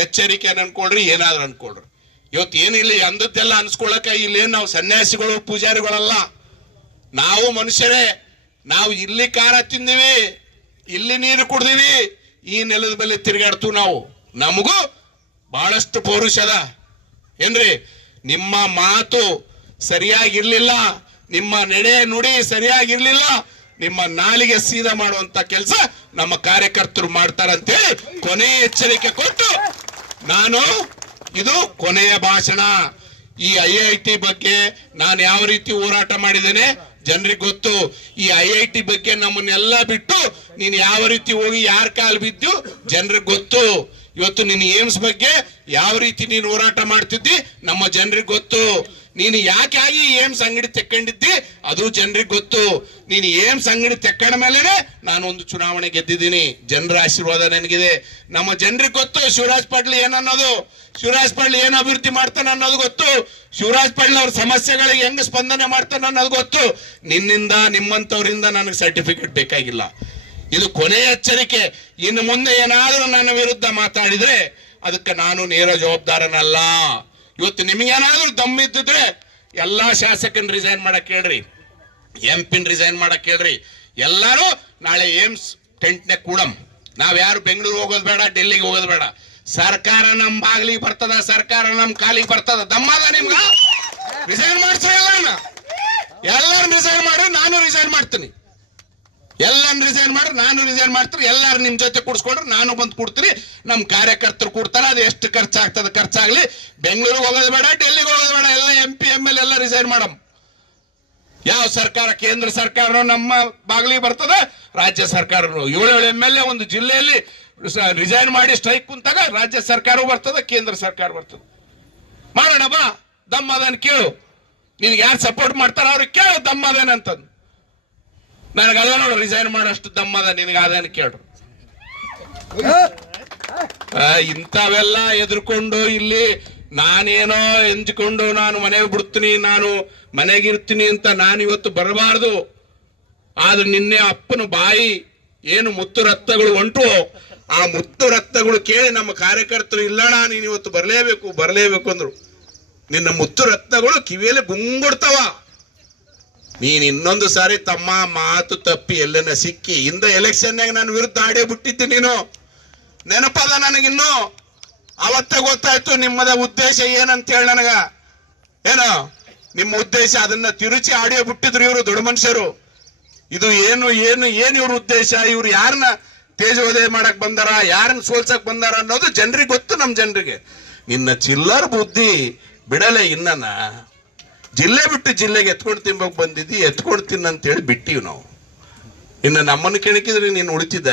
ಎಚ್ಚರಿಕೆಯನ್ನು ಅನ್ಕೊಳ್ರಿ, ಏನಾದ್ರೂ ಅನ್ಕೊಳ್ರಿ. ಇವತ್ತು ಏನಿಲ್ಲ ಅಂದದ್ದೆಲ್ಲ ಅನ್ಸ್ಕೊಳಕ ಇಲ್ಲೇನು ನಾವು ಸನ್ಯಾಸಿಗಳು ಪೂಜಾರಿಗಳಲ್ಲ. ನಾವು ಮನುಷ್ಯರೇ. ನಾವು ಇಲ್ಲಿ ಖಾರ ತಿಂದಿವಿ, ಇಲ್ಲಿ ನೀರು ಕುಡ್ದಿವಿ, ಈ ನೆಲದ ಮೇಲೆ ತಿರುಗಾಡ್ತು ನಾವು. ನಮಗೂ ಬಹಳಷ್ಟು ಪೌರುಷದ ಏನ್ರಿ. ನಿಮ್ಮ ಮಾತು ಸರಿಯಾಗಿರ್ಲಿಲ್ಲ, ನಿಮ್ಮ ನಡೆ ನುಡಿ ಸರಿಯಾಗಿರ್ಲಿಲ್ಲ, ನಿಮ್ಮ ನಾಲಿಗೆ ಸೀದಾ ಮಾಡುವಂತ ಕೆಲಸ ನಮ್ಮ ಕಾರ್ಯಕರ್ತರು ಮಾಡ್ತಾರಂತೇಳಿ ಕೊನೆಯ ಎಚ್ಚರಿಕೆ ಕೊಟ್ಟು ನಾನು ಇದು ಕೊನೆಯ ಭಾಷಣ. ಈ IIT ಬಗ್ಗೆ ನಾನು ಯಾವ ರೀತಿ ಹೋರಾಟ ಮಾಡಿದ್ದೇನೆ ಜನರಿಗೆ ಗೊತ್ತು. ಈ IIT ಬಗ್ಗೆ ನಮ್ಮನ್ನೆಲ್ಲ ಬಿಟ್ಟು ನೀನು ಯಾವ ರೀತಿ ಹೋಗಿ ಯಾರ ಕಾಲು ಬಿದ್ದು ಜನರಿಗೆ ಗೊತ್ತು. ಇವತ್ತು ನೀನು ಏಮ್ಸ್ ಬಗ್ಗೆ ಯಾವ ರೀತಿ ನೀನು ಹೋರಾಟ ಮಾಡ್ತಿದ್ದಿ ನಮ್ಮ ಜನರಿಗೆ ಗೊತ್ತು. ನೀನು ಯಾಕೆ ಆಗಿ ಏಮ್ಸ್ ಅಂಗಡಿ ತೆಕ್ಕೊಂಡಿದ್ದಿ ಅದು ಜನರಿಗೆ ಗೊತ್ತು. ನೀನು ಏಮ್ಸ್ ಅಂಗಡಿ ತೆಕ್ಕೊಂಡ ಮೇಲೆ ನಾನು ಒಂದು ಚುನಾವಣೆ ಗೆದ್ದಿದ್ದೀನಿ. ಜನರ ಆಶೀರ್ವಾದ ನನಗಿದೆ. ನಮ್ಮ ಜನರಿಗೆ ಗೊತ್ತು ಶಿವರಾಜ್ ಪಾಟೀಲ್ ಏನನ್ನೋದು, ಶಿವರಾಜ್ ಪಾಟೀಲ್ ಏನು ಅಭಿವೃದ್ಧಿ ಮಾಡ್ತಾನೆ ಅನ್ನೋದು ಗೊತ್ತು. ಶಿವರಾಜ್ ಪಾಟೀಲ್ ಅವ್ರ ಸಮಸ್ಯೆಗಳಿಗೆ ಹೆಂಗ್ ಸ್ಪಂದನೆ ಮಾಡ್ತಾನೆ ಅನ್ನೋದು ಗೊತ್ತು. ನಿನ್ನಿಂದ ನಿಮ್ಮಂತವರಿಂದ ನನಗೆ ಸರ್ಟಿಫಿಕೇಟ್ ಬೇಕಾಗಿಲ್ಲ. ಇದು ಕೊನೆಯ ಎಚ್ಚರಿಕೆ. ಇನ್ನು ಮುಂದೆ ಏನಾದರೂ ನನ್ನ ವಿರುದ್ಧ ಮಾತಾಡಿದ್ರೆ ಅದಕ್ಕೆ ನಾನು ನೇರ ಜವಾಬ್ದಾರನಲ್ಲ. ಇವತ್ತು ನಿಮಗೇನಾದ್ರೂ ದಮ್ಮಿದ್ದಿದ್ರೆ ಎಲ್ಲಾ ಶಾಸಕನ್ ರಿಸೈನ್ ಮಾಡಕ್ ಹೇಳ್ರಿ, MP ರಿಸೈನ್ ಮಾಡಕ್ ಹೇಳ್ರಿ. ಎಲ್ಲಾರು ನಾಳೆ ಏಮ್ಸ್ ಟೆಂಟ್ನೆ ಕೂಡಮ್. ನಾವ್ ಯಾರು ಬೆಂಗಳೂರು ಹೋಗೋದು ಬೇಡ, ಡೆಲ್ಲಿಗೆ ಹೋಗೋದು ಬೇಡ. ಸರ್ಕಾರ ನಮ್ ಬಾಗಿಲಿಗೆ ಬರ್ತದ, ಸರ್ಕಾರ ನಮ್ ಕಾಲಿಗೆ ಬರ್ತದ. ದಮ್ಮದ ನಿಮ್ಗ ರಿಸೈನ್ ಮಾಡ್ತಾರೆ. ಎಲ್ಲಾರು ರಿಸೈನ್ ಮಾಡಿ, ನಾನು ರಿಸೈನ್ ಮಾಡ್ತೀನಿ. ಎಲ್ಲಾರು ರಿಸೈನ್ ಮಾಡಿ, ನಾನು ರಿಸೈನ್ ಮಾಡ್ತೀನಿ. ಎಲ್ಲಾರು ನಿಮ್ ಜೊತೆ ಕೂಡಿಸ್ಕೊಂಡ್ರೆ ನಾನು ಬಂದು ಕೊಡ್ತೀನಿ, ನಮ್ ಕಾರ್ಯಕರ್ತರು ಕೊಡ್ತಾರೆ. ಅದು ಎಷ್ಟು ಖರ್ಚಾಗ್ತದೆ ಖರ್ಚಾಗ್ಲಿ. ಬೆಂಗಳೂರಿಗೆ ಹೋಗೋದು ಬೇಡ, ಡೆಲ್ಲಿಗೆ ಹೋಗೋದು ಬೇಡ. ಎಲ್ಲ MP ML ಎಲ್ಲ ರಿಸೈನ್ ಮಾಡಮ್. ಯಾವ ಸರ್ಕಾರ, ಕೇಂದ್ರ ಸರ್ಕಾರ ನಮ್ಮ ಬಾಗಿಲಿಗೆ ಬರ್ತದೆ, ರಾಜ್ಯ ಸರ್ಕಾರ 7 MLA ಒಂದು ಜಿಲ್ಲೆಯಲ್ಲಿ ರಿಸೈನ್ ಮಾಡಿ ಸ್ಟ್ರೈಕ್ ಕುಂತಾಗ ರಾಜ್ಯ ಸರ್ಕಾರವೂ ಬರ್ತದೆ, ಕೇಂದ್ರ ಸರ್ಕಾರ ಬರ್ತದೆ. ಮಾಡೋಣ ಬಾ, ದಮ್ಮದನ್ ಕೇಳು. ನಿನ್ಗೆ ಯಾರು ಸಪೋರ್ಟ್ ಮಾಡ್ತಾರ ಅವ್ರಿಗೆ ಕೇಳು ದಮ್ಮದೇನಂತಂದು. ನನಗದ ನೋಡು ರಿಸೈನ್ ಮಾಡೋಷ್ಟು ದಮ್ಮದ ನಿನಗಾದೇನು ಕೇಳ್ರು. ಇಂಥವೆಲ್ಲ ಎದುರ್ಕೊಂಡು ಇಲ್ಲಿ ನಾನೇನೋ ಎಂಜಿಕೊಂಡು ನಾನು ಮನೆಗೆ ಬಿಡ್ತೀನಿ, ನಾನು ಮನೆಗಿರ್ತೀನಿ ಅಂತ ನಾನು ಇವತ್ತು ಬರಬಾರ್ದು. ಆದ್ರೆ ನಿನ್ನೆ ಅಪ್ಪನ ಬಾಯಿ ಏನು ಮುತ್ತು ರಕ್ತಗಳು ಹೊಂಟು, ಆ ಮುತ್ತು ರಕ್ತಗಳು ಕೇಳಿ ನಮ್ಮ ಕಾರ್ಯಕರ್ತರು ಇಲ್ಲಣ್ಣ ನೀನು ಇವತ್ತು ಬರಲೇಬೇಕು ಅಂದ್ರು. ನಿನ್ನ ಮುತ್ತು ರಕ್ತಗಳು ಕಿವಿಯಲ್ಲಿ ಗುಂಗೊಡ್ತಾವ. ನೀನ್ ಇನ್ನೊಂದು ಸಾರಿ ತಮ್ಮ ಮಾತು ತಪ್ಪಿ ಎಲ್ಲನ ಸಿಕ್ಕಿ ಇಂದ ಎಲೆಕ್ಷನ್ನಾಗ ನಾನು ವಿರುದ್ಧ ಆಡೇ ಬಿಟ್ಟಿದ್ದೆ. ನೀನು ನೆನಪದ ನನಗಿನ್ನು. ಅವತ್ತೇ ಗೊತ್ತಾಯ್ತು ನಿಮ್ಮದ ಉದ್ದೇಶ ಏನಂತ ಹೇಳಿ ನನಗ. ಏನೋ ನಿಮ್ಮ ಉದ್ದೇಶ, ಅದನ್ನ ತಿರುಚಿ ಆಡಿಯೋ ಬಿಟ್ಟಿದ್ರು ಇವರು ದೊಡ್ಡ ಮನುಷ್ಯರು. ಇದು ಏನು ಏನು ಏನು ಇವ್ರ ಉದ್ದೇಶ, ಇವ್ರು ಯಾರನ್ನ ತೇಜೋದಯ ಮಾಡಕ್ ಬಂದಾರ, ಯಾರನ್ನ ಸೋಲ್ಸಕ್ ಬಂದಾರ ಅನ್ನೋದು ಜನರಿಗೆ ಗೊತ್ತು. ನಮ್ಮ ಜನರಿಗೆ ನಿನ್ನ ಚಿಲ್ಲರ್ ಬುದ್ಧಿ ಬಿಡಲೆ. ಇನ್ನನ ಜಿಲ್ಲೆ ಬಿಟ್ಟು ಜಿಲ್ಲೆಗೆ ಎತ್ಕೊಂಡು ತಿಂಬಕ್ ಬಂದಿದ್ದಿ, ಎತ್ಕೊಂಡು ತಿನ್ನಂತೇಳಿ ಬಿಟ್ಟಿವ್ ನಾವು. ಇನ್ನು ನಮ್ಮನ್ನು ಕೆಣಕಿದ್ರೆ ನೀನು ಉಳಿತಿದ್ದ?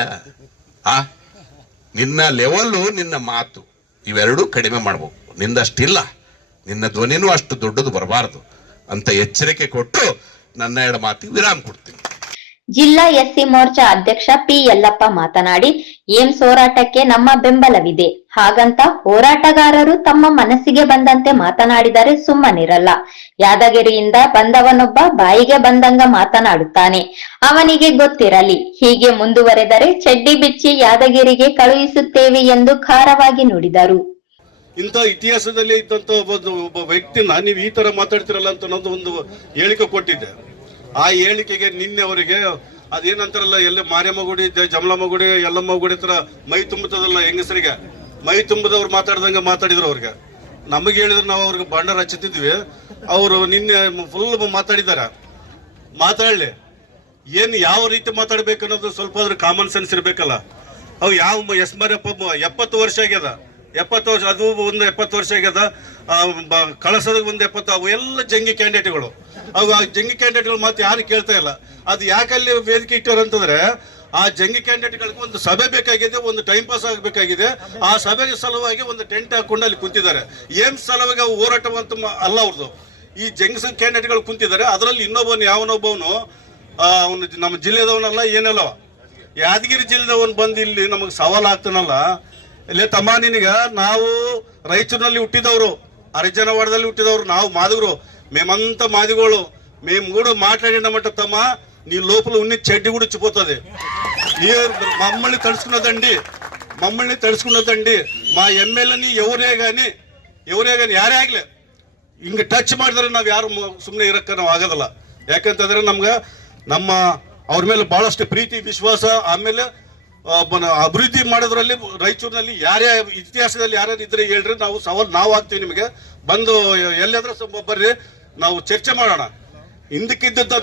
ನಿನ್ನ ಲೆವೆಲ್ಲು, ನಿನ್ನ ಮಾತು ಇವೆರಡೂ ಕಡಿಮೆ ಮಾಡ್ಬೇಕು. ನಿಂದಷ್ಟಿಲ್ಲ, ನಿನ್ನ ಧ್ವನಿನೂ ಅಷ್ಟು ದೊಡ್ಡದು ಬರಬಾರದು ಅಂತ ಎಚ್ಚರಿಕೆ ಕೊಟ್ಟು ನನ್ನ 2 ಮಾತಿಗೆ ವಿರಾಮ ಕೊಡ್ತೀನಿ. ಜಿಲ್ಲಾ SC ಮೋರ್ಚಾ ಅಧ್ಯಕ್ಷ P. ಯಲ್ಲಪ್ಪ ಮಾತನಾಡಿ, ಏಮ್ಸ್ ಹೋರಾಟಕ್ಕೆ ನಮ್ಮ ಬೆಂಬಲವಿದೆ. ಹಾಗಂತ ಹೋರಾಟಗಾರರು ತಮ್ಮ ಮನಸ್ಸಿಗೆ ಬಂದಂತೆ ಮಾತನಾಡಿದರೆ ಸುಮ್ಮನಿರಲ್ಲ. ಯಾದಗಿರಿಯಿಂದ ಬಂದವನೊಬ್ಬ ಬಾಯಿಗೆ ಬಂದಂಗ ಮಾತನಾಡುತ್ತಾನೆ. ಅವನಿಗೆ ಗೊತ್ತಿರಲಿ. ಹೀಗೆ ಮುಂದುವರೆದರೆ ಚಡ್ಡಿ ಬಿಚ್ಚಿ ಯಾದಗಿರಿಗೆ ಕಳುಹಿಸುತ್ತೇವೆ ಎಂದು ಖಾರವಾಗಿ ನುಡಿದರು. ಇಂಥ ಇತಿಹಾಸದಲ್ಲಿ ಇದ್ದಂತ ಒಬ್ಬ ವ್ಯಕ್ತಿನ ನೀವು ಈ ತರ ಮಾತಾಡ್ತಿರಲ್ಲ ಅಂತ ಒಂದು ಹೇಳಿಕೆ ಕೊಟ್ಟಿದ್ದೆ. ಆ ಹೇಳಿಕೆಗೆ ನಿನ್ನೆ ಅವರಿಗೆ ಅದೇನಂತಾರಲ್ಲ, ಎಲ್ಲ ಮಾರಿಯಮ್ಮ ಗುಡಿ, ಜಮಲಮ್ಮ ಗುಡಿ, ಯಲ್ಲಮ್ಮ ಗುಡಿ ತರ ಮೈ ತುಂಬುತ್ತದಲ್ಲ ಹೆಂಗಸರಿಗೆ, ಮೈ ತುಂಬದವ್ರು ಮಾತಾಡ್ದಂಗ ಮಾತಾಡಿದ್ರು. ಅವ್ರಿಗೆ ನಮಗೆ ಹೇಳಿದ್ರೆ ನಾವು ಅವ್ರಿಗೆ ಬಾಂಡರ್ ಹಚ್ಚುತ್ತಿದ್ವಿ. ಅವರು ನಿನ್ನೆ ಫುಲ್ ಮಾತಾಡಿದಾರ. ಮಾತಾಡಲಿ, ಏನ್ ಯಾವ ರೀತಿ ಮಾತಾಡ್ಬೇಕು ಅನ್ನೋದು ಸ್ವಲ್ಪ ಆದ್ರೆ ಕಾಮನ್ ಸೆನ್ಸ್ ಇರ್ಬೇಕಲ್ಲ. ಅವು ಯಾವ ಎಸ್ಮಾರಪ್ಪ 70 ವರ್ಷ ಆಗ್ಯದ, 70 ವರ್ಷ, ಅದು ಒಂದು 70 ವರ್ಷ ಆಗ್ಯದ. ಕಳಸದ ಒಂದು 70. ಅವು ಎಲ್ಲ ಜಂಗಿ ಕ್ಯಾಂಡಿಡೇಟ್ಗಳು. ಅವು ಆ ಜಂಗಿ ಕ್ಯಾಂಡಿಡೇಟ್ಗಳು ಮಾತು ಯಾರು ಕೇಳ್ತಾ ಇಲ್ಲ. ಅದು ಯಾಕಲ್ಲಿ ವೇದಿಕೆ ಇಟ್ಟರು ಅಂತಂದ್ರೆ, ಆ ಜಂಗಿ ಕ್ಯಾಂಡಿಡೇಟ್ಗಳಿಗೆ ಒಂದು ಸಭೆ ಬೇಕಾಗಿದೆ, ಒಂದು ಟೈಮ್ ಪಾಸ್ ಆಗಬೇಕಾಗಿದೆ. ಆ ಸಭೆಗೆ ಸಲುವಾಗಿ ಒಂದು ಟೆಂಟ್ ಹಾಕೊಂಡು ಅಲ್ಲಿ ಕುಂತಿದ್ದಾರೆ. ಏಮ್ಸ್ ಸಲುವಾಗಿ ಅವು ಹೋರಾಟ ಅಂತ ಅಲ್ಲ ಅವ್ರದ್ದು. ಈ ಜಂಗಿ ಕ್ಯಾಂಡಿಡೇಟ್ಗಳು ಕುಂತಿದ್ದಾರೆ. ಅದರಲ್ಲಿ ಇನ್ನೊಬ್ಬನು ಯಾವನೊಬ್ಬವನು ಅವನು ನಮ್ಮ ಜಿಲ್ಲೆದವನಲ್ಲ, ಏನಲ್ಲ, ಯಾದಗಿರಿ ಜಿಲ್ಲೆದವನು ಬಂದು ಇಲ್ಲಿ ನಮಗೆ ಸವಾಲು ಆಗ್ತಾನಲ್ಲ. ಇಲ್ಲೇ ತಮ್ಮ, ನಿನಗ ನಾವು ರಾಯಚೂರಿನಲ್ಲಿ ಹುಟ್ಟಿದವರು, ಹರಿಜನವಾಡದಲ್ಲಿ ಹುಟ್ಟಿದವರು, ನಾವು ಮಾದಿಗರು, ಮೇಮಂತ ಮಾದಿಗಳು, మేము కూడా మాట్లాడిన మట తమ నీ లోపల ఉన్న చెడ్డి కూడా చిపోతుంది. మమ్మల్ని తడుచుకున్నదండి మా ఎమ్మెల్యేని ఎవరే కానీ ಯಾರೇ ಆಗ್ಲಿ ಹಿಂಗೆ ಟಚ್ ಮಾಡಿದ್ರೆ ನಾವು ಯಾರು ಸುಮ್ಮನೆ ಇರಕ್ಕೆ ನಾವು ಆಗೋದಲ್ಲ. ಯಾಕಂತಂದ್ರೆ ನಮ್ಗೆ ನಮ್ಮ ಅವ್ರ ಮೇಲೆ ಬಹಳಷ್ಟು ಪ್ರೀತಿ ವಿಶ್ವಾಸ, ಆಮೇಲೆ ಅಭಿವೃದ್ಧಿ ಮಾಡೋದ್ರಲ್ಲಿ ರಾಯಚೂರಿನಲ್ಲಿ ಯಾರೇ ಇತಿಹಾಸದಲ್ಲಿ ಯಾರ್ಯಾರು ಇದ್ರೆ ಹೇಳ್ರಿ, ನಾವು ಸವಾಲ್ ನಾವು ಆಗ್ತೀವಿ ನಿಮಗೆ. ಬಂದು ಎಲ್ಲಾದ್ರೂ ಬರ್ರಿ, ನಾವು ಚರ್ಚೆ ಮಾಡೋಣ. ಹಿಂದಕ್ಕಿದ್ದಂತ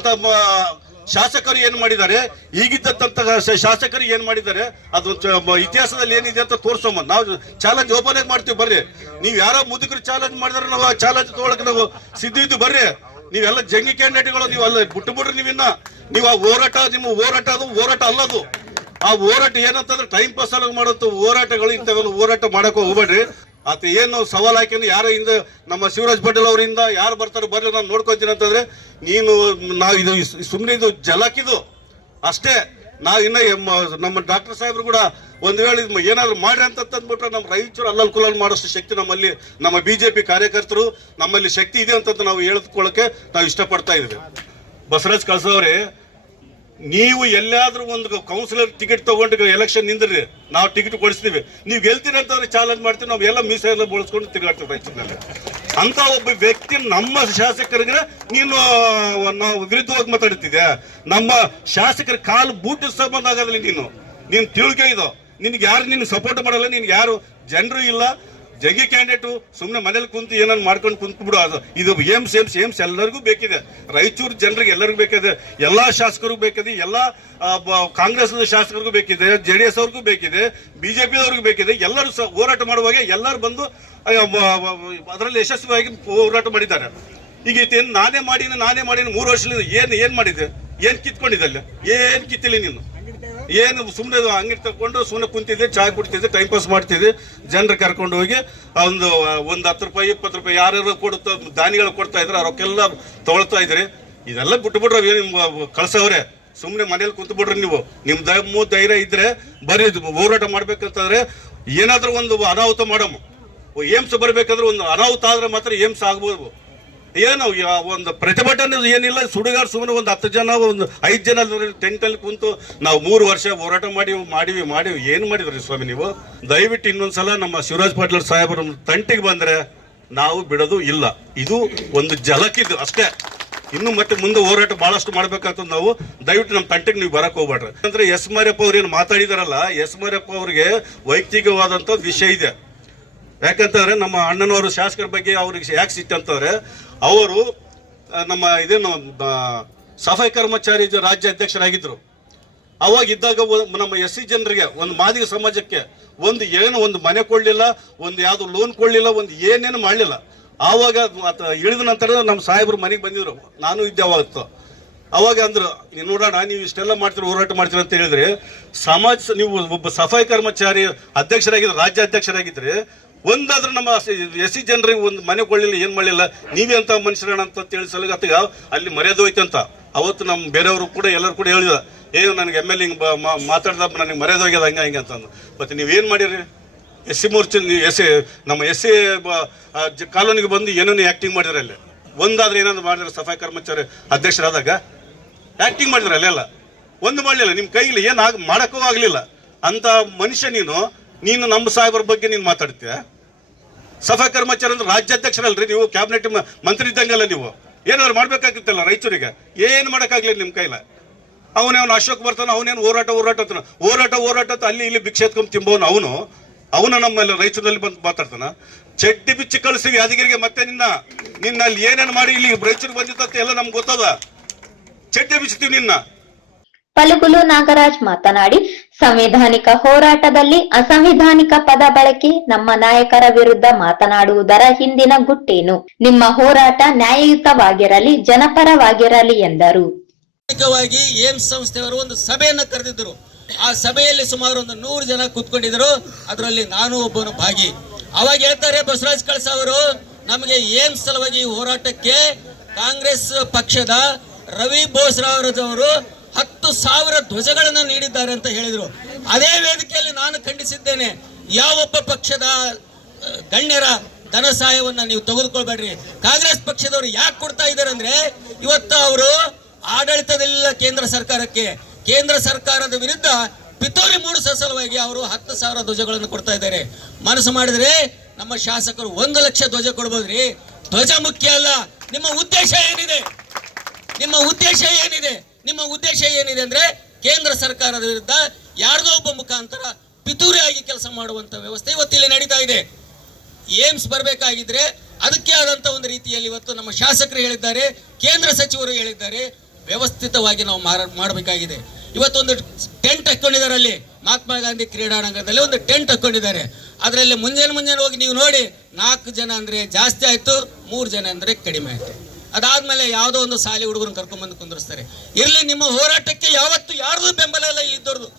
ಶಾಸಕರು ಏನ್ ಮಾಡಿದ್ದಾರೆ, ಈಗಿದ್ದಂತ ಶಾಸಕರು ಏನ್ ಮಾಡಿದ್ದಾರೆ, ಅದು ಇತಿಹಾಸದಲ್ಲಿ ಏನಿದೆ ಅಂತ ತೋರ್ಸೋಮ. ನಾವು ಚಾಲೆಂಜ್ ಓಪನ್ ಆಗಿ ಮಾಡ್ತೀವಿ, ಬರ್ರಿ. ನೀವ್ ಯಾರೋ ಮುದುಕರು ಚಾಲೆಂಜ್ ಮಾಡಿದ್ರೆ ನಾವು ಚಾಲೆಂಜ್ ತಗೊಳಕ್ ನಾವು ಸಿದ್ಧ ಇದ್ದು, ಬರ್ರಿ. ನೀವೆಲ್ಲ ಜಂಗಿ ಕ್ಯಾಂಡಿಡೇಟ್ಗಳು, ನೀವು ಅಲ್ಲ ಬಿಟ್ಟು ಬಿಡ್ರಿ. ನೀವು ಆ ಹೋರಾಟ, ನಿಮ್ಮ ಹೋರಾಟ ಅದು ಹೋರಾಟ ಅಲ್ಲದು. ಆ ಹೋರಾಟ ಏನಂತಂದ್ರೆ ಟೈಮ್ ಪಾಸ್ ಆಗಿ ಮಾಡುವಂತ ಹೋರಾಟಗಳು, ಇಂಥವೆಲ್ಲ ಹೋರಾಟ ಮಾಡಕ್ ಹೋಗ್ಬೇಡ್ರಿ. ಆತ ಏನು ಸವಾಲ್ ಹಾಕಿ ಯಾರೋ ಹಿಂದೆ ನಮ್ಮ ಶಿವರಾಜ್ ಪಾಟೀಲ್ ಅವರಿಂದ ಯಾರು ಬರ್ತಾರೆ ಬರ್ರಿ, ನಾನು ನೋಡ್ಕೊತೀನಿ ಅಂತಂದ್ರೆ ನಾವು ಇದು ಸುಮ್ಮನೆ ಇದು ಜಲಕಿದು ಅಷ್ಟೇ. ನಾವು ಇನ್ನ ನಮ್ಮ ಡಾಕ್ಟರ್ ಸಾಹೇಬ್ರು ಕೂಡ ಒಂದ್ ವೇಳೆ ಏನಾದ್ರು ಮಾಡ್ರಿ ಅಂತ ಅಂದ್ಬಿಟ್ರೆ ನಮ್ಮ ರಾಯಚೂರು ಅಲ್ಲಲ್ ಕುಲ್ಲಲ್ ಮಾಡೋಷ್ಟು ಶಕ್ತಿ ನಮ್ಮಲ್ಲಿ, ನಮ್ಮ ಬಿಜೆಪಿ ಕಾರ್ಯಕರ್ತರು ನಮ್ಮಲ್ಲಿ ಶಕ್ತಿ ಇದೆ ಅಂತ ನಾವು ಹೇಳ್ಕೊಳ್ಳಕ್ಕೆ ನಾವು ಇಷ್ಟಪಡ್ತಾ ಇದ್ವಿ. ಬಸವರಾಜ್ ಕಳಸವ್ರೆ, ನೀವು ಎಲ್ಲಾದ್ರೂ ಒಂದು ಕೌನ್ಸಿಲರ್ ಟಿಕೆಟ್ ತಗೊಂಡು ಎಲೆಕ್ಷನ್ ನಿಂದ್ರಿ, ನಾವು ಟಿಕೆಟ್ ಕೊಡಿಸ್ತೀವಿ. ನೀವು ಗೆಲ್ತೀರಿ ಅಂತಂದ್ರೆ ಚಾಲೆಂಜ್ ಮಾಡ್ತೀವಿ. ನಾವು ಎಲ್ಲ ಮೀಸ ಎಲ್ಲ ಬಳಸ್ಕೊಂಡು ತಿರುಗಾಡ್ತೀವಿ ರಾಯಚೂರಿನಲ್ಲಿ. ಅಂತ ಒಬ್ಬ ವ್ಯಕ್ತಿ ನಮ್ಮ ಶಾಸಕರಿಗೆ ನೀನು ನಾವು ವಿರುದ್ಧವಾಗಿ ಮಾತಾಡ್ತಿದ್ದೆ. ನಮ್ಮ ಶಾಸಕರ ಕಾಲು ಬೂಟ್ ಸಂಬಂಧ ಆಗೋದಿಲ್ಲ. ನೀನು ತಿಳ್ಕೆ ಇದು. ನಿನ್ಗೆ ಯಾರು ನಿನ್ಗೆ ಸಪೋರ್ಟ್ ಮಾಡಲ್ಲ, ನಿನ್ಗೆ ಯಾರು ಜನರು ಇಲ್ಲ. ಜಗ್ಗಿ ಕ್ಯಾಂಡಿಡೇಟು ಸುಮ್ಮನೆ ಮನೇಲಿ ಕುಂತು ಏನಾದ್ರು ಮಾಡ್ಕೊಂಡು ಕುಂತು ಬಿಡು. ಅದು ಇದು ಏಮ್ಸ್ ಎಲ್ಲರಿಗೂ ಬೇಕಿದೆ. ರಾಯಚೂರು ಜನರಿಗೆ ಎಲ್ಲರಿಗೂ ಬೇಕಿದೆ, ಎಲ್ಲಾ ಶಾಸಕರಿಗೂ ಬೇಕಿದೆ, ಎಲ್ಲಾ ಕಾಂಗ್ರೆಸ್ ಶಾಸಕರಿಗೂ ಬೇಕಿದೆ, JDS ಅವ್ರಿಗೂ ಬೇಕಿದೆ, ಬಿಜೆಪಿ ಅವ್ರಿಗೂ ಬೇಕಿದೆ. ಎಲ್ಲರೂ ಹೋರಾಟ ಮಾಡುವಾಗ ಎಲ್ಲರೂ ಬಂದು ಅದರಲ್ಲಿ ಯಶಸ್ವಿಯಾಗಿ ಹೋರಾಟ ಮಾಡಿದ್ದಾರೆ. ಈಗ ನಾನೇ ಮಾಡೀನಿ 3 ವರ್ಷದಿಂದ ಏನ್ ಮಾಡಿದೆ, ಏನ್ ಕಿತ್ಕೊಂಡಿದ್ದೆ ಅಲ್ಲಿ? ಏನ್ ಕಿತ್ತಿಲ್ಲ ನೀನು. ಏನು ಸುಮ್ಮನೆ ಅಂಗಡಿ ತಗೊಂಡು ಸುಮ್ಮನೆ ಕುಂತಿದ್ದೆ, ಚಾ ಕುಡ್ತಿದ್ದೆ, ಟೈಮ್ ಪಾಸ್ ಮಾಡ್ತಿದ್ದೆ. ಜನರು ಕರ್ಕೊಂಡು ಹೋಗಿ ಒಂದು 10 ರೂಪಾಯಿ 20 ರೂಪಾಯಿ ಯಾರ್ಯಾರು ಕೊಡುತ್ತ ದಾನಿಗಳು ಕೊಡ್ತಾ ಇದ್ರೆ ಅವ್ರಕ್ಕೆಲ್ಲ ತಗೊಳ್ತಾ ಇದ್ರಿ. ಇದೆಲ್ಲ ಬಿಟ್ಬಿಟ್ರೆ ಕಳ್ಸವ್ರೆ. ಸುಮ್ಮನೆ ಮನೇಲಿ ಕುಂತು ಬಿಡ್ರಿ. ನೀವು ನಿಮ್ ಧೈರ್ಯ ಇದ್ರೆ ಬರೀ ಹೋರಾಟ ಮಾಡ್ಬೇಕಂತಂದ್ರೆ ಏನಾದ್ರೂ ಒಂದು ಅನಾಹುತ ಮಾಡಮ್ಮ. ಏಮ್ಸ್ ಬರ್ಬೇಕಾದ್ರೆ ಒಂದು ಅನಾಹುತ ಆದ್ರೆ ಮಾತ್ರ ಏಮ್ಸ್ ಆಗ್ಬೋದು. ಏನು ಒಂದು ಪ್ರತಿಭಟನೆ ಏನಿಲ್ಲ, ಸುಡುಗಾಡು ಸುಮ್ಮನೆ ಒಂದು 10 ಜನ 5 ಜನ ಟೆಂಟ್ ಅಲ್ಲಿ ಕುಂತು ನಾವು 3 ವರ್ಷ ಹೋರಾಟ ಮಾಡಿವಿ. ಏನು ಮಾಡಿದ್ರಿ ಸ್ವಾಮಿ ನೀವು? ದಯವಿಟ್ಟು ಇನ್ನೊಂದ್ಸಲ ನಮ್ಮ ಶಿವರಾಜ್ ಪಾಟೀಲ್ ಸಾಹೇಬರ ತಂಟಿಗೆ ಬಂದ್ರೆ ನಾವು ಬಿಡೋದು ಇಲ್ಲ. ಇದು ಒಂದು ಜಲಕಿದ್ದು ಅಷ್ಟೇ. ಇನ್ನು ಮತ್ತೆ ಮುಂದೆ ಹೋರಾಟ ಬಹಳಷ್ಟು ಮಾಡ್ಬೇಕಂತ ನಾವು. ದಯವಿಟ್ಟು ನಮ್ಮ ತಂಟೆಗೆ ನೀವು ಬರಕ್ ಹೋಗ್ಬೇಡ್ರಿ. ಅಂದ್ರೆ ಎಸ್ ಮಾರಿಯಪ್ಪ ಅವ್ರು ಏನು ಮಾತಾಡಿದಾರಲ್ಲ, ಎಸ್ ಮಾರಿಯಪ್ಪ ಅವ್ರಿಗೆ ವೈಯಕ್ತಿಕವಾದಂತ ವಿಷಯ ಇದೆ. ಯಾಕಂತಂದ್ರೆ ನಮ್ಮ ಅಣ್ಣನವರು ಶಾಸಕರ ಬಗ್ಗೆ ಅವ್ರಿಗೆ ಯಾಕೆ ಸಿಟ್ಟಂತಂದ್ರೆ, ಅವರು ನಮ್ಮ ಇದೇನು ಸಫಾಯಿ ಕರ್ಮಚಾರಿ ರಾಜ್ಯ ಅಧ್ಯಕ್ಷರಾಗಿದ್ರು. ಅವಾಗ ಇದ್ದಾಗ ನಮ್ಮ SC ಜನರಿಗೆ, ಒಂದು ಮಾದಿಗ ಸಮಾಜಕ್ಕೆ ಒಂದು ಮನೆ ಕೊಡ್ಲಿಲ್ಲ, ಒಂದು ಯಾವ್ದು ಲೋನ್ ಕೊಡ್ಲಿಲ್ಲ, ಒಂದು ಏನೇನು ಮಾಡ್ಲಿಲ್ಲ. ಆವಾಗ ಇಳಿದ ನಂತರ ನಮ್ಮ ಸಾಹೇಬ್ರು ಮನೆಗೆ ಬಂದಿದ್ರು, ನಾನು ಇದ್ದೆ ಅವಾಗತ್ತು. ಅವಾಗ ಅಂದ್ರು, ನೋಡೋಣ ನೀವು ಇಷ್ಟೆಲ್ಲ ಮಾಡ್ತೀರಿ, ಹೋರಾಟ ಮಾಡ್ತೀರಿ ಅಂತ ಹೇಳಿದ್ರೆ, ನೀವು ಒಬ್ಬ ಸಫಾಯಿ ಕರ್ಮಚಾರಿ ಅಧ್ಯಕ್ಷರಾಗಿದ್ರೆ, ರಾಜ್ಯ ಅಧ್ಯಕ್ಷರಾಗಿದ್ರೆ, ಒಂದಾದ್ರೂ ನಮ್ಮ SC ಜನರಿಗೆ ಒಂದು ಮನೆ ಕೊಳ್ಳಿಲ್ಲ, ಏನ್ ಮಾಡಲಿಲ್ಲ, ನೀವೇ ಅಂತ ಮನುಷ್ಯರಣ ಅಂತ ತಿಳಿಸಲಿಲ್ಲ. ಅತ್ತಿಗ ಅಲ್ಲಿ ಮರ್ಯಾದೆ ಹೋಯ್ತಂತ. ಅವತ್ತು ನಮ್ಮ ಬೇರೆಯವರು ಕೂಡ ಎಲ್ಲರೂ ಕೂಡ ಹೇಳಿದ, ಏನು ನನಗೆ MLA ಮಾತಾಡ್ದ, ನನಗೆ ಮರ್ಯಾದೆ ಹೋಗ್ಯದ ಹಂಗೆ ಅಂತಂದು. ಮತ್ತೆ ನೀವೇನ್ ಮಾಡಿರಿ? SC ಮೋರ್ಚೆ ನಮ್ಮ SC ಕಾಲೋನಿಗೆ ಬಂದು ಏನೇನು ಆಕ್ಟಿಂಗ್ ಮಾಡಿದ್ರೆ ಅಲ್ಲಿ ಒಂದಾದ್ರೆ ಏನಾದ್ರು ಮಾಡಿದ್ರೆ, ಸಫಾಯಿ ಕರ್ಮಚಾರಿ ಅಧ್ಯಕ್ಷರಾದಾಗ ಆಕ್ಟಿಂಗ್ ಮಾಡಿದ್ರೆ ಅಲ್ಲೆಲ್ಲ ಒಂದು ಮಾಡಲಿಲ್ಲ. ನಿಮ್ ಕೈಲಿ ಏನ್ ಮಾಡಕ್ಕೂ ಆಗ್ಲಿಲ್ಲ ಅಂತ ಮನುಷ್ಯ ನೀನು ನಮ್ಮ ಸಾಹೇಬರ ಬಗ್ಗೆ ನೀನು ಮಾತಾಡ್ತೀಯ. ಸಫಾಯಿ ಕರ್ಮಚಾರಿ ಅಂದ್ರೆ ರಾಜ್ಯಾಧ್ಯಕ್ಷರಲ್ರಿ ನೀವು, ಕ್ಯಾಬಿನೆಟ್ ಮಂತ್ರಿ ಇದ್ದಂಗಲ್ಲ ನೀವು. ಏನಾದ್ರು ಮಾಡ್ಬೇಕಾಗಿತ್ತಲ್ಲ ರಾಯಚೂರಿಗೆ, ಏನು ಮಾಡೋಕ್ಕಾಗ್ಲಿಲ್ಲ ನಿಮ್ಮ ಕೈಲ. ಅವನೇನು ಅಶೋಕ್ ಬರ್ತಾನ, ಅವನೇನು ಹೋರಾಟ ಅಲ್ಲಿ ಇಲ್ಲಿ ಭಿಕ್ಷೆ ಎತ್ಕೊಂಡ್ ತಿಂಬೋನು ಅವನು ನಮ್ಮಲ್ಲಿ ರಾಯಚೂರಲ್ಲಿ ಬಂದು ಮಾತಾಡ್ತಾನ. ಚಡ್ಡಿ ಬಿಚ್ಚಿ ಕಳಿಸ್ತೀವಿ ಯಾದಗಿರಿಗೆ. ಮತ್ತೆ ನಿನ್ನ ಅಲ್ಲಿ ಏನೇನು ಮಾಡಿ ಇಲ್ಲಿ ರಾಯಚೂರಿಗೆ ಬಂದಿತ್ತ ಎಲ್ಲ ನಮ್ಗೆ ಗೊತ್ತದ. ಚಡ್ಡಿ ಬಿಚ್ತೀವಿ ನಿನ್ನ. ಪಲುಗುಲು ನಾಗರಾಜ್ ಮಾತನಾಡಿ, ಸಂವಿಧಾನಿಕ ಹೋರಾಟದಲ್ಲಿ ಅಸಂವಿಧಾನಿಕ ಪದ ಬಳಕೆ, ನಮ್ಮ ನಾಯಕರ ವಿರುದ್ಧ ಮಾತನಾಡುವುದರ ಹಿಂದಿನ ಗುಟ್ಟೇನು? ನಿಮ್ಮ ಹೋರಾಟ ನ್ಯಾಯಯುತವಾಗಿರಲಿ, ಜನಪರವಾಗಿರಲಿ ಎಂದರು. ಏಮ್ಸ್ ಸಂಸ್ಥೆಯವರು ಒಂದು ಸಭೆಯನ್ನು ಕರೆದಿದ್ದರು. ಆ ಸಭೆಯಲ್ಲಿ ಸುಮಾರು ಒಂದು 100 ಜನ ಕೂತ್ಕೊಂಡಿದ್ರು. ಅದರಲ್ಲಿ ನಾನು ಒಬ್ಬನು ಭಾಗಿ. ಅವಾಗ ಹೇಳ್ತಾರೆ ಬಸವರಾಜ್ ಕಳಸ ಅವರು, ನಮಗೆ ಏಮ್ಸ್ ಸಲುವಾಗಿ ಹೋರಾಟಕ್ಕೆ ಕಾಂಗ್ರೆಸ್ ಪಕ್ಷದ ರವಿ ಬೋಸ್ರಾವ್ರವರು 10,000 ಧ್ವಜಗಳನ್ನು ನೀಡಿದ್ದಾರೆ ಅಂತ ಹೇಳಿದ್ರು. ಅದೇ ವೇದಿಕೆಯಲ್ಲಿ ನಾನು ಖಂಡಿಸಿದ್ದೇನೆ, ಯಾವೊಬ್ಬ ಪಕ್ಷದ ಗಣ್ಯರ ಧನ ಸಹಾಯವನ್ನ ನೀವು ತೆಗೆದುಕೊಳ್ಬೇಡ್ರಿ. ಕಾಂಗ್ರೆಸ್ ಪಕ್ಷದವರು ಯಾಕೆ ಕೊಡ್ತಾ ಇದ್ದಾರೆ ಅಂದ್ರೆ, ಇವತ್ತು ಅವರು ಆಡಳಿತದಲ್ಲಿಲ್ಲ ಕೇಂದ್ರ ಸರ್ಕಾರದ ವಿರುದ್ಧ ಪಿತೂರಿ ಮೂಡಿಸೋ ಸಲುವಾಗಿ ಅವರು 10,000 ಧ್ವಜಗಳನ್ನು ಕೊಡ್ತಾ ಇದ್ದಾರೆ. ಮನಸ್ಸು ಮಾಡಿದ್ರೆ ನಮ್ಮ ಶಾಸಕರು 1 ಲಕ್ಷ ಧ್ವಜ ಕೊಡ್ಬೋದ್ರಿ. ಧ್ವಜ ಮುಖ್ಯ ಅಲ್ಲ. ನಿಮ್ಮ ಉದ್ದೇಶ ಏನಿದೆ? ನಿಮ್ಮ ಉದ್ದೇಶ ಏನಿದೆ ಅಂದ್ರೆ ಕೇಂದ್ರ ಸರ್ಕಾರದ ವಿರುದ್ಧ ಯಾರ್ದೋ ಒಬ್ಬ ಮುಖಾಂತರ ಪಿತೂರಿಯಾಗಿ ಕೆಲಸ ಮಾಡುವಂತ ವ್ಯವಸ್ಥೆ ಇವತ್ತಿಲ್ಲಿ ನಡೀತಾ ಇದೆ. ಏಮ್ಸ್ ಬರಬೇಕಾಗಿದ್ರೆ ಅದಕ್ಕೆ ಆದಂತ ಒಂದು ರೀತಿಯಲ್ಲಿ ಇವತ್ತು ನಮ್ಮ ಶಾಸಕರು ಹೇಳಿದ್ದಾರೆ, ಕೇಂದ್ರ ಸಚಿವರು ಹೇಳಿದ್ದಾರೆ, ವ್ಯವಸ್ಥಿತವಾಗಿ ನಾವು ಮಾಡಬೇಕಾಗಿದೆ. ಇವತ್ತೊಂದು ಟೆಂಟ್ ಹಾಕೊಂಡಿದ್ದಾರೆ, ಅಲ್ಲಿ ಮಹಾತ್ಮ ಗಾಂಧಿ ಕ್ರೀಡಾಂಗಣದಲ್ಲಿ ಒಂದು ಟೆಂಟ್ ಹಾಕೊಂಡಿದ್ದಾರೆ. ಅದರಲ್ಲಿ ಮುಂಜಾನೆ ಹೋಗಿ ನೀವು ನೋಡಿ, 4 ಜನ ಅಂದ್ರೆ ಜಾಸ್ತಿ ಆಯ್ತು, 3 ಜನ ಅಂದ್ರೆ ಕಡಿಮೆ ಆಯ್ತು. ಅದಾದ್ಮೇಲೆ ಯಾವುದೋ ಒಂದು ಶಾಲೆ ಹುಡುಗರನ್ನ ಕರ್ಕೊಂಡ್ಬಂದು ಕುಂದಿರ್ಸ್ತಾರೆ. ಇರ್ಲಿ, ನಿಮ್ಮ ಹೋರಾಟಕ್ಕೆ ಯಾವತ್ತು ಯಾರ್ದು ಬೆಂಬಲ ಇಲ್ಲ ಇಲ್ಲಿದ್ದವ್ರದ್ದು,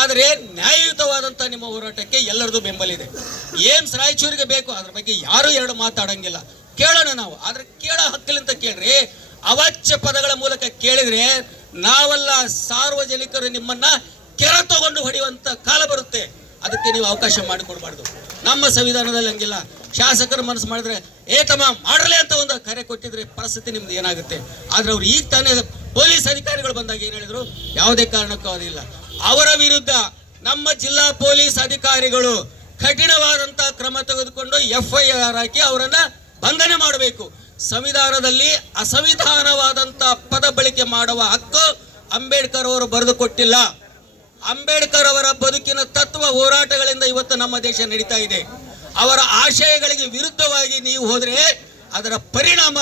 ಆದರೆ ನ್ಯಾಯಯುತವಾದಂಥ ನಿಮ್ಮ ಹೋರಾಟಕ್ಕೆ ಎಲ್ಲರದು ಬೆಂಬಲ ಇದೆ. ಏಮ್ಸ್ ರಾಯಚೂರಿಗೆ ಬೇಕು, ಅದ್ರ ಬಗ್ಗೆ ಯಾರು ಎರಡು ಮಾತಾಡಂಗಿಲ್ಲ. ಕೇಳೋಣ ನಾವು, ಆದ್ರೆ ಕೇಳೋ ಹಕ್ಕಲಿಂತ ಕೇಳ್ರಿ. ಅವಾಚ್ಯ ಪದಗಳ ಮೂಲಕ ಕೇಳಿದ್ರೆ ನಾವೆಲ್ಲ ಸಾರ್ವಜನಿಕರು ನಿಮ್ಮನ್ನ ಕೆರ ತಗೊಂಡು ಹೊಡೆಯುವಂತ ಕಾಲ ಬರುತ್ತೆ. ಅದಕ್ಕೆ ನೀವು ಅವಕಾಶ ಮಾಡಿಕೊಡ್ಬಾರ್ದು. ನಮ್ಮ ಸಂವಿಧಾನದಲ್ಲಿ ಹಂಗಿಲ್ಲ. ಶಾಸಕರು ಮನಸ್ಸು ಮಾಡಿದ್ರೆ ತಮ್ಮ ಮಾಡ್ರಲೆ ಅಂತ ಒಂದು ಕರೆ ಕೊಟ್ಟಿದ್ರೆ ಪರಿಸ್ಥಿತಿ ನಿಮ್ದು ಏನಾಗುತ್ತೆ. ಆದ್ರೆ ಅವ್ರು ಈಗ ತಾನೇ ಪೊಲೀಸ್ ಅಧಿಕಾರಿಗಳು ಬಂದಾಗ ಏನ್ ಹೇಳಿದ್ರು, ಯಾವುದೇ ಕಾರಣಕ್ಕೂ ಅದಿಲ್ಲ. ಅವರ ವಿರುದ್ಧ ನಮ್ಮ ಜಿಲ್ಲಾ ಪೊಲೀಸ್ ಅಧಿಕಾರಿಗಳು ಕಠಿಣವಾದಂತ ಕ್ರಮ ತೆಗೆದುಕೊಂಡು FIR ಹಾಕಿ ಅವರನ್ನ ಬಂಧನ ಮಾಡಬೇಕು. ಸಂವಿಧಾನದಲ್ಲಿ ಅಸಂವಿಧಾನವಾದಂತ ಪದ ಬಳಕೆ ಮಾಡುವ ಹಕ್ಕು ಅಂಬೇಡ್ಕರ್ ಅವರು ಬರೆದು ಕೊಟ್ಟಿಲ್ಲ. ಅಂಬೇಡ್ಕರ್ ಅವರ ಬದುಕಿನ ತತ್ವ ಹೋರಾಟಗಳಿಂದ ಇವತ್ತು ನಮ್ಮ ದೇಶ ನಡೀತಾ ಇದೆ. ಅವರ ಆಶಯಗಳಿಗೆ ವಿರುದ್ಧವಾಗಿ ನೀವು ಹೋದ್ರೆ ಅದರ ಪರಿಣಾಮ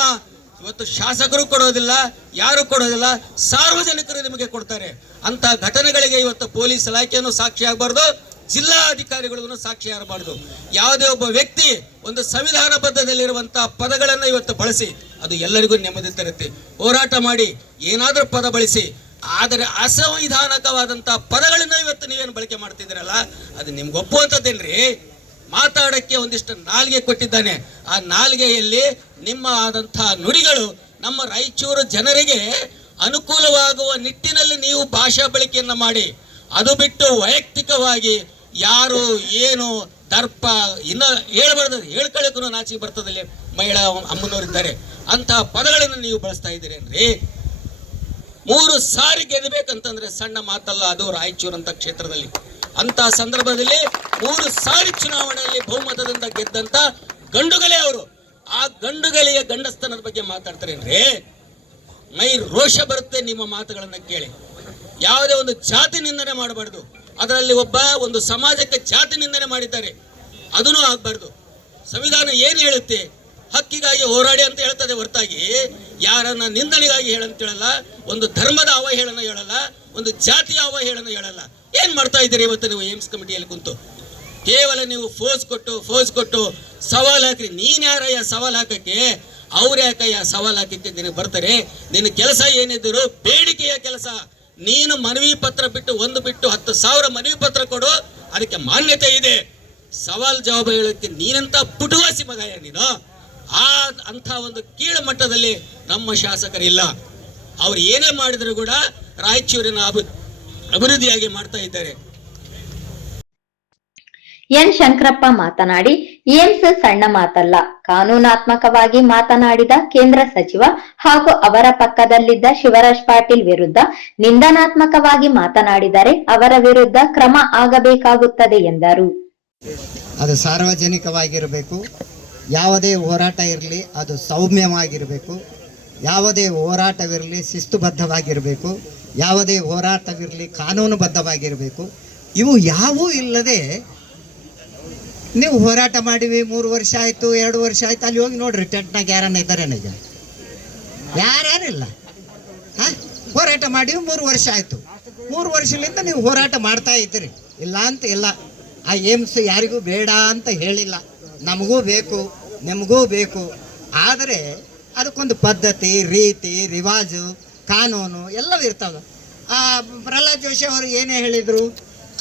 ಇವತ್ತು ಶಾಸಕರು ಕೊಡೋದಿಲ್ಲ, ಯಾರು ಕೊಡೋದಿಲ್ಲ, ಸಾರ್ವಜನಿಕರು ನಿಮಗೆ ಕೊಡ್ತಾರೆ. ಅಂತ ಘಟನೆಗಳಿಗೆ ಇವತ್ತು ಪೊಲೀಸ್ ಇಲಾಖೆಯನ್ನು ಸಾಕ್ಷಿ ಆಗಬಾರ್ದು, ಜಿಲ್ಲಾ ಅಧಿಕಾರಿಗಳಿಗೂ ಸಾಕ್ಷಿ ಆಗಬಾರ್ದು. ಯಾವುದೇ ಒಬ್ಬ ವ್ಯಕ್ತಿ ಒಂದು ಸಂವಿಧಾನಬದ್ಧದಲ್ಲಿರುವಂತಹ ಪದಗಳನ್ನು ಇವತ್ತು ಬಳಸಿ ಅದು ಎಲ್ಲರಿಗೂ ನೆಮ್ಮದಿ ತರುತ್ತೆ. ಹೋರಾಟ ಮಾಡಿ ಏನಾದರೂ ಪದ ಬಳಸಿ, ಆದರೆ ಅಸಂವಿಧಾನಕವಾದಂತಹ ಪದಗಳನ್ನ ಇವತ್ತು ನೀವೇನು ಬಳಕೆ ಮಾಡ್ತಿದ್ದೀರಲ್ಲ, ಅದು ನಿಮ್ಗೆ ಒಪ್ಪುವಂಥದ್ದೇನ್ರಿ? ಮಾತಾಡಕ್ಕೆ ಒಂದಿಷ್ಟು ನಾಲಿಗೆ ಕೊಟ್ಟಿದ್ದಾನೆ. ಆ ನಾಲಿಗೆಯಲ್ಲಿ ನಿಮ್ಮ ಆದಂತಹ ನುಡಿಗಳು ನಮ್ಮ ರಾಯಚೂರು ಜನರಿಗೆ ಅನುಕೂಲವಾಗುವ ನಿಟ್ಟಿನಲ್ಲಿ ನೀವು ಭಾಷಾ ಬಳಕೆಯನ್ನ ಮಾಡಿ, ಅದು ಬಿಟ್ಟು ವೈಯಕ್ತಿಕವಾಗಿ ಯಾರು ಏನು ದರ್ಪ ಇನ್ನ ಹೇಳ್ಬಾರ್ದು, ಹೇಳ್ಕೊಳ್ಳೋಕ್ಕೂ ನಾಚಿಕೆ ಬರ್ತದಲ್ಲಿ ಮಹಿಳಾ ಅಮ್ಮನವರಿದ್ದಾರೆ. ಅಂತಹ ಪದಗಳನ್ನು ನೀವು ಬಳಸ್ತಾ ಇದ್ದೀರಿ ಅಂದ್ರೆ 3 ಸಾರಿ ಗೆಲ್ಲಬೇಕಂತಂದ್ರೆ ಸಣ್ಣ ಮಾತಲ್ಲ ಅದು ರಾಯಚೂರು ಅಂತ ಕ್ಷೇತ್ರದಲ್ಲಿ. ಅಂತ ಸಂದರ್ಭದಲ್ಲಿ 3 ಸಾರಿ ಚುನಾವಣೆಯಲ್ಲಿ ಬಹುಮತದಿಂದ ಗೆದ್ದಂತ ಗಂಡುಗಲೆ ಅವರು. ಆ ಗಂಡುಗಲೆಯ ಗಂಡಸ್ತನದ ಬಗ್ಗೆ ಮಾತಾಡ್ತಾರೇನ್ರಿ? ಮೈ ರೋಷ ಬರುತ್ತೆ ನಿಮ್ಮ ಮಾತುಗಳನ್ನ ಕೇಳಿ. ಯಾವುದೇ ಒಂದು ಜಾತಿ ನಿಂದನೆ ಮಾಡಬಾರ್ದು. ಅದರಲ್ಲಿ ಒಂದು ಸಮಾಜಕ್ಕೆ ಜಾತಿ ನಿಂದನೆ ಮಾಡಿದ್ದಾರೆ, ಅದನ್ನು ಆಗ್ಬಾರ್ದು. ಸಂವಿಧಾನ ಏನು ಹೇಳುತ್ತೆ? ಹಕ್ಕಿಗಾಗಿ ಹೋರಾಡಿ ಅಂತ ಹೇಳ್ತದೆ ಹೊರತಾಗಿ ಯಾರನ್ನ ನಿಂದನೆಗಾಗಿ ಹೇಳಂತ ಹೇಳಲ್ಲ, ಒಂದು ಧರ್ಮದ ಅವಹೇಳನ ಹೇಳಲ್ಲ, ಒಂದು ಜಾತಿಯ ಅವಹೇಳನ ಹೇಳಲ್ಲ. ಏನ್ ಮಾಡ್ತಾ ಇದ್ದೀರಿ ಇವತ್ತು ನೀವು ಏಮ್ಸ್ ಕಮಿಟಿಯಲ್ಲಿ ಕುಂತು? ಕೇವಲ ನೀವು ಫೋರ್ಸ್ ಕೊಟ್ಟು ಸವಾಲ್ ಹಾಕ್ರಿ. ನೀನ್ ಯಾರಯ್ಯ ಸವಾಲ್ ಹಾಕಕ್ಕೆ? ಅವ್ರ ಯಾಕಯ್ಯ ಸವಾಲ್ ಹಾಕಕ್ಕೆ ನಿನಗೆ ಬರ್ತಾರೆ? ನಿನ್ನ ಕೆಲಸ ಏನಿದ್ರು ಬೇಡಿಕೆಯ ಕೆಲಸ. ನೀನು ಮನವಿ ಪತ್ರ ಬಿಟ್ಟು 10,000 ಮನವಿ ಪತ್ರ ಕೊಡು, ಅದಕ್ಕೆ ಮಾನ್ಯತೆ ಇದೆ. ಸವಾಲ್ ಜವಾಬು ಹೇಳಕ್ಕೆ ನೀನಂತ ಪುಟುವಾಸಿ ಮಗಯ್ಯ ನೀನು. ಅಂತ ಒಂದು ಕೀಳು ಮಟ್ಟದಲ್ಲಿ ನಮ್ಮ ಶಾಸಕರಿಲ್ಲ. ಅವ್ರು ಏನೇ ಮಾಡಿದ್ರು ಕೂಡ ರಾಯಚೂರಿನ ಅಭಿವೃದ್ಧಿಯಾಗಿ ಮಾಡ್ತಾ ಇದ್ದಾರೆ. ಎನ್ ಶಂಕರಪ್ಪ ಮಾತನಾಡಿ, ಏಮ್ಸ್ ಸಣ್ಣ ಮಾತಲ್ಲ. ಕಾನೂನಾತ್ಮಕವಾಗಿ ಮಾತನಾಡಿದ ಕೇಂದ್ರ ಸಚಿವ ಹಾಗೂ ಅವರ ಪಕ್ಕದಲ್ಲಿದ್ದ ಶಿವರಾಜ್ ಪಾಟೀಲ್ ವಿರುದ್ಧ ನಿಂದನಾತ್ಮಕವಾಗಿ ಮಾತನಾಡಿದರೆ ಅವರ ವಿರುದ್ಧ ಕ್ರಮ ಆಗಬೇಕಾಗುತ್ತದೆ ಎಂದರು. ಅದು ಸಾರ್ವಜನಿಕವಾಗಿರಬೇಕು. ಯಾವುದೇ ಹೋರಾಟ ಇರಲಿ ಅದು ಸೌಮ್ಯವಾಗಿರಬೇಕು. ಯಾವುದೇ ಹೋರಾಟವಿರಲಿ ಶಿಸ್ತುಬದ್ಧವಾಗಿರಬೇಕು. ಯಾವುದೇ ಹೋರಾಟವಿರಲಿ ಕಾನೂನುಬದ್ಧವಾಗಿರಬೇಕು. ಇವು ಯಾವೂ ಇಲ್ಲದೆ ನೀವು ಹೋರಾಟ ಮಾಡಿವಿ 3 ವರ್ಷ ಆಯಿತು 2 ವರ್ಷ ಆಯಿತು, ಅಲ್ಲಿ ಹೋಗಿ ನೋಡ್ರಿ ಟೆಂಟ್ನಾಗ ಯಾರನ್ನ ಇದ್ದಾರೆ ಈಗ? ಯಾರ್ಯಾರಿಲ್ಲ. ಹೋರಾಟ ಮಾಡಿವಿ 3 ವರ್ಷ ಆಯಿತು. 3 ವರ್ಷದಿಂದ ನೀವು ಹೋರಾಟ ಮಾಡ್ತಾ ಇದ್ದೀರಿ, ಇಲ್ಲ ಅಂತ ಇಲ್ಲ. ಆ ಏಮ್ಸ್ ಯಾರಿಗೂ ಬೇಡ ಅಂತ ಹೇಳಿಲ್ಲ. ನಮಗೂ ಬೇಕು, ನಿಮಗೂ ಬೇಕು. ಆದರೆ ಅದಕ್ಕೊಂದು ಪದ್ಧತಿ, ರೀತಿ, ರಿವಾಜು, ಕಾನೂನು ಎಲ್ಲವೂ ಇರ್ತವೆ. ಪ್ರಹ್ಲಾದ್ ಜೋಶಿ ಅವರು ಏನೇ ಹೇಳಿದರು,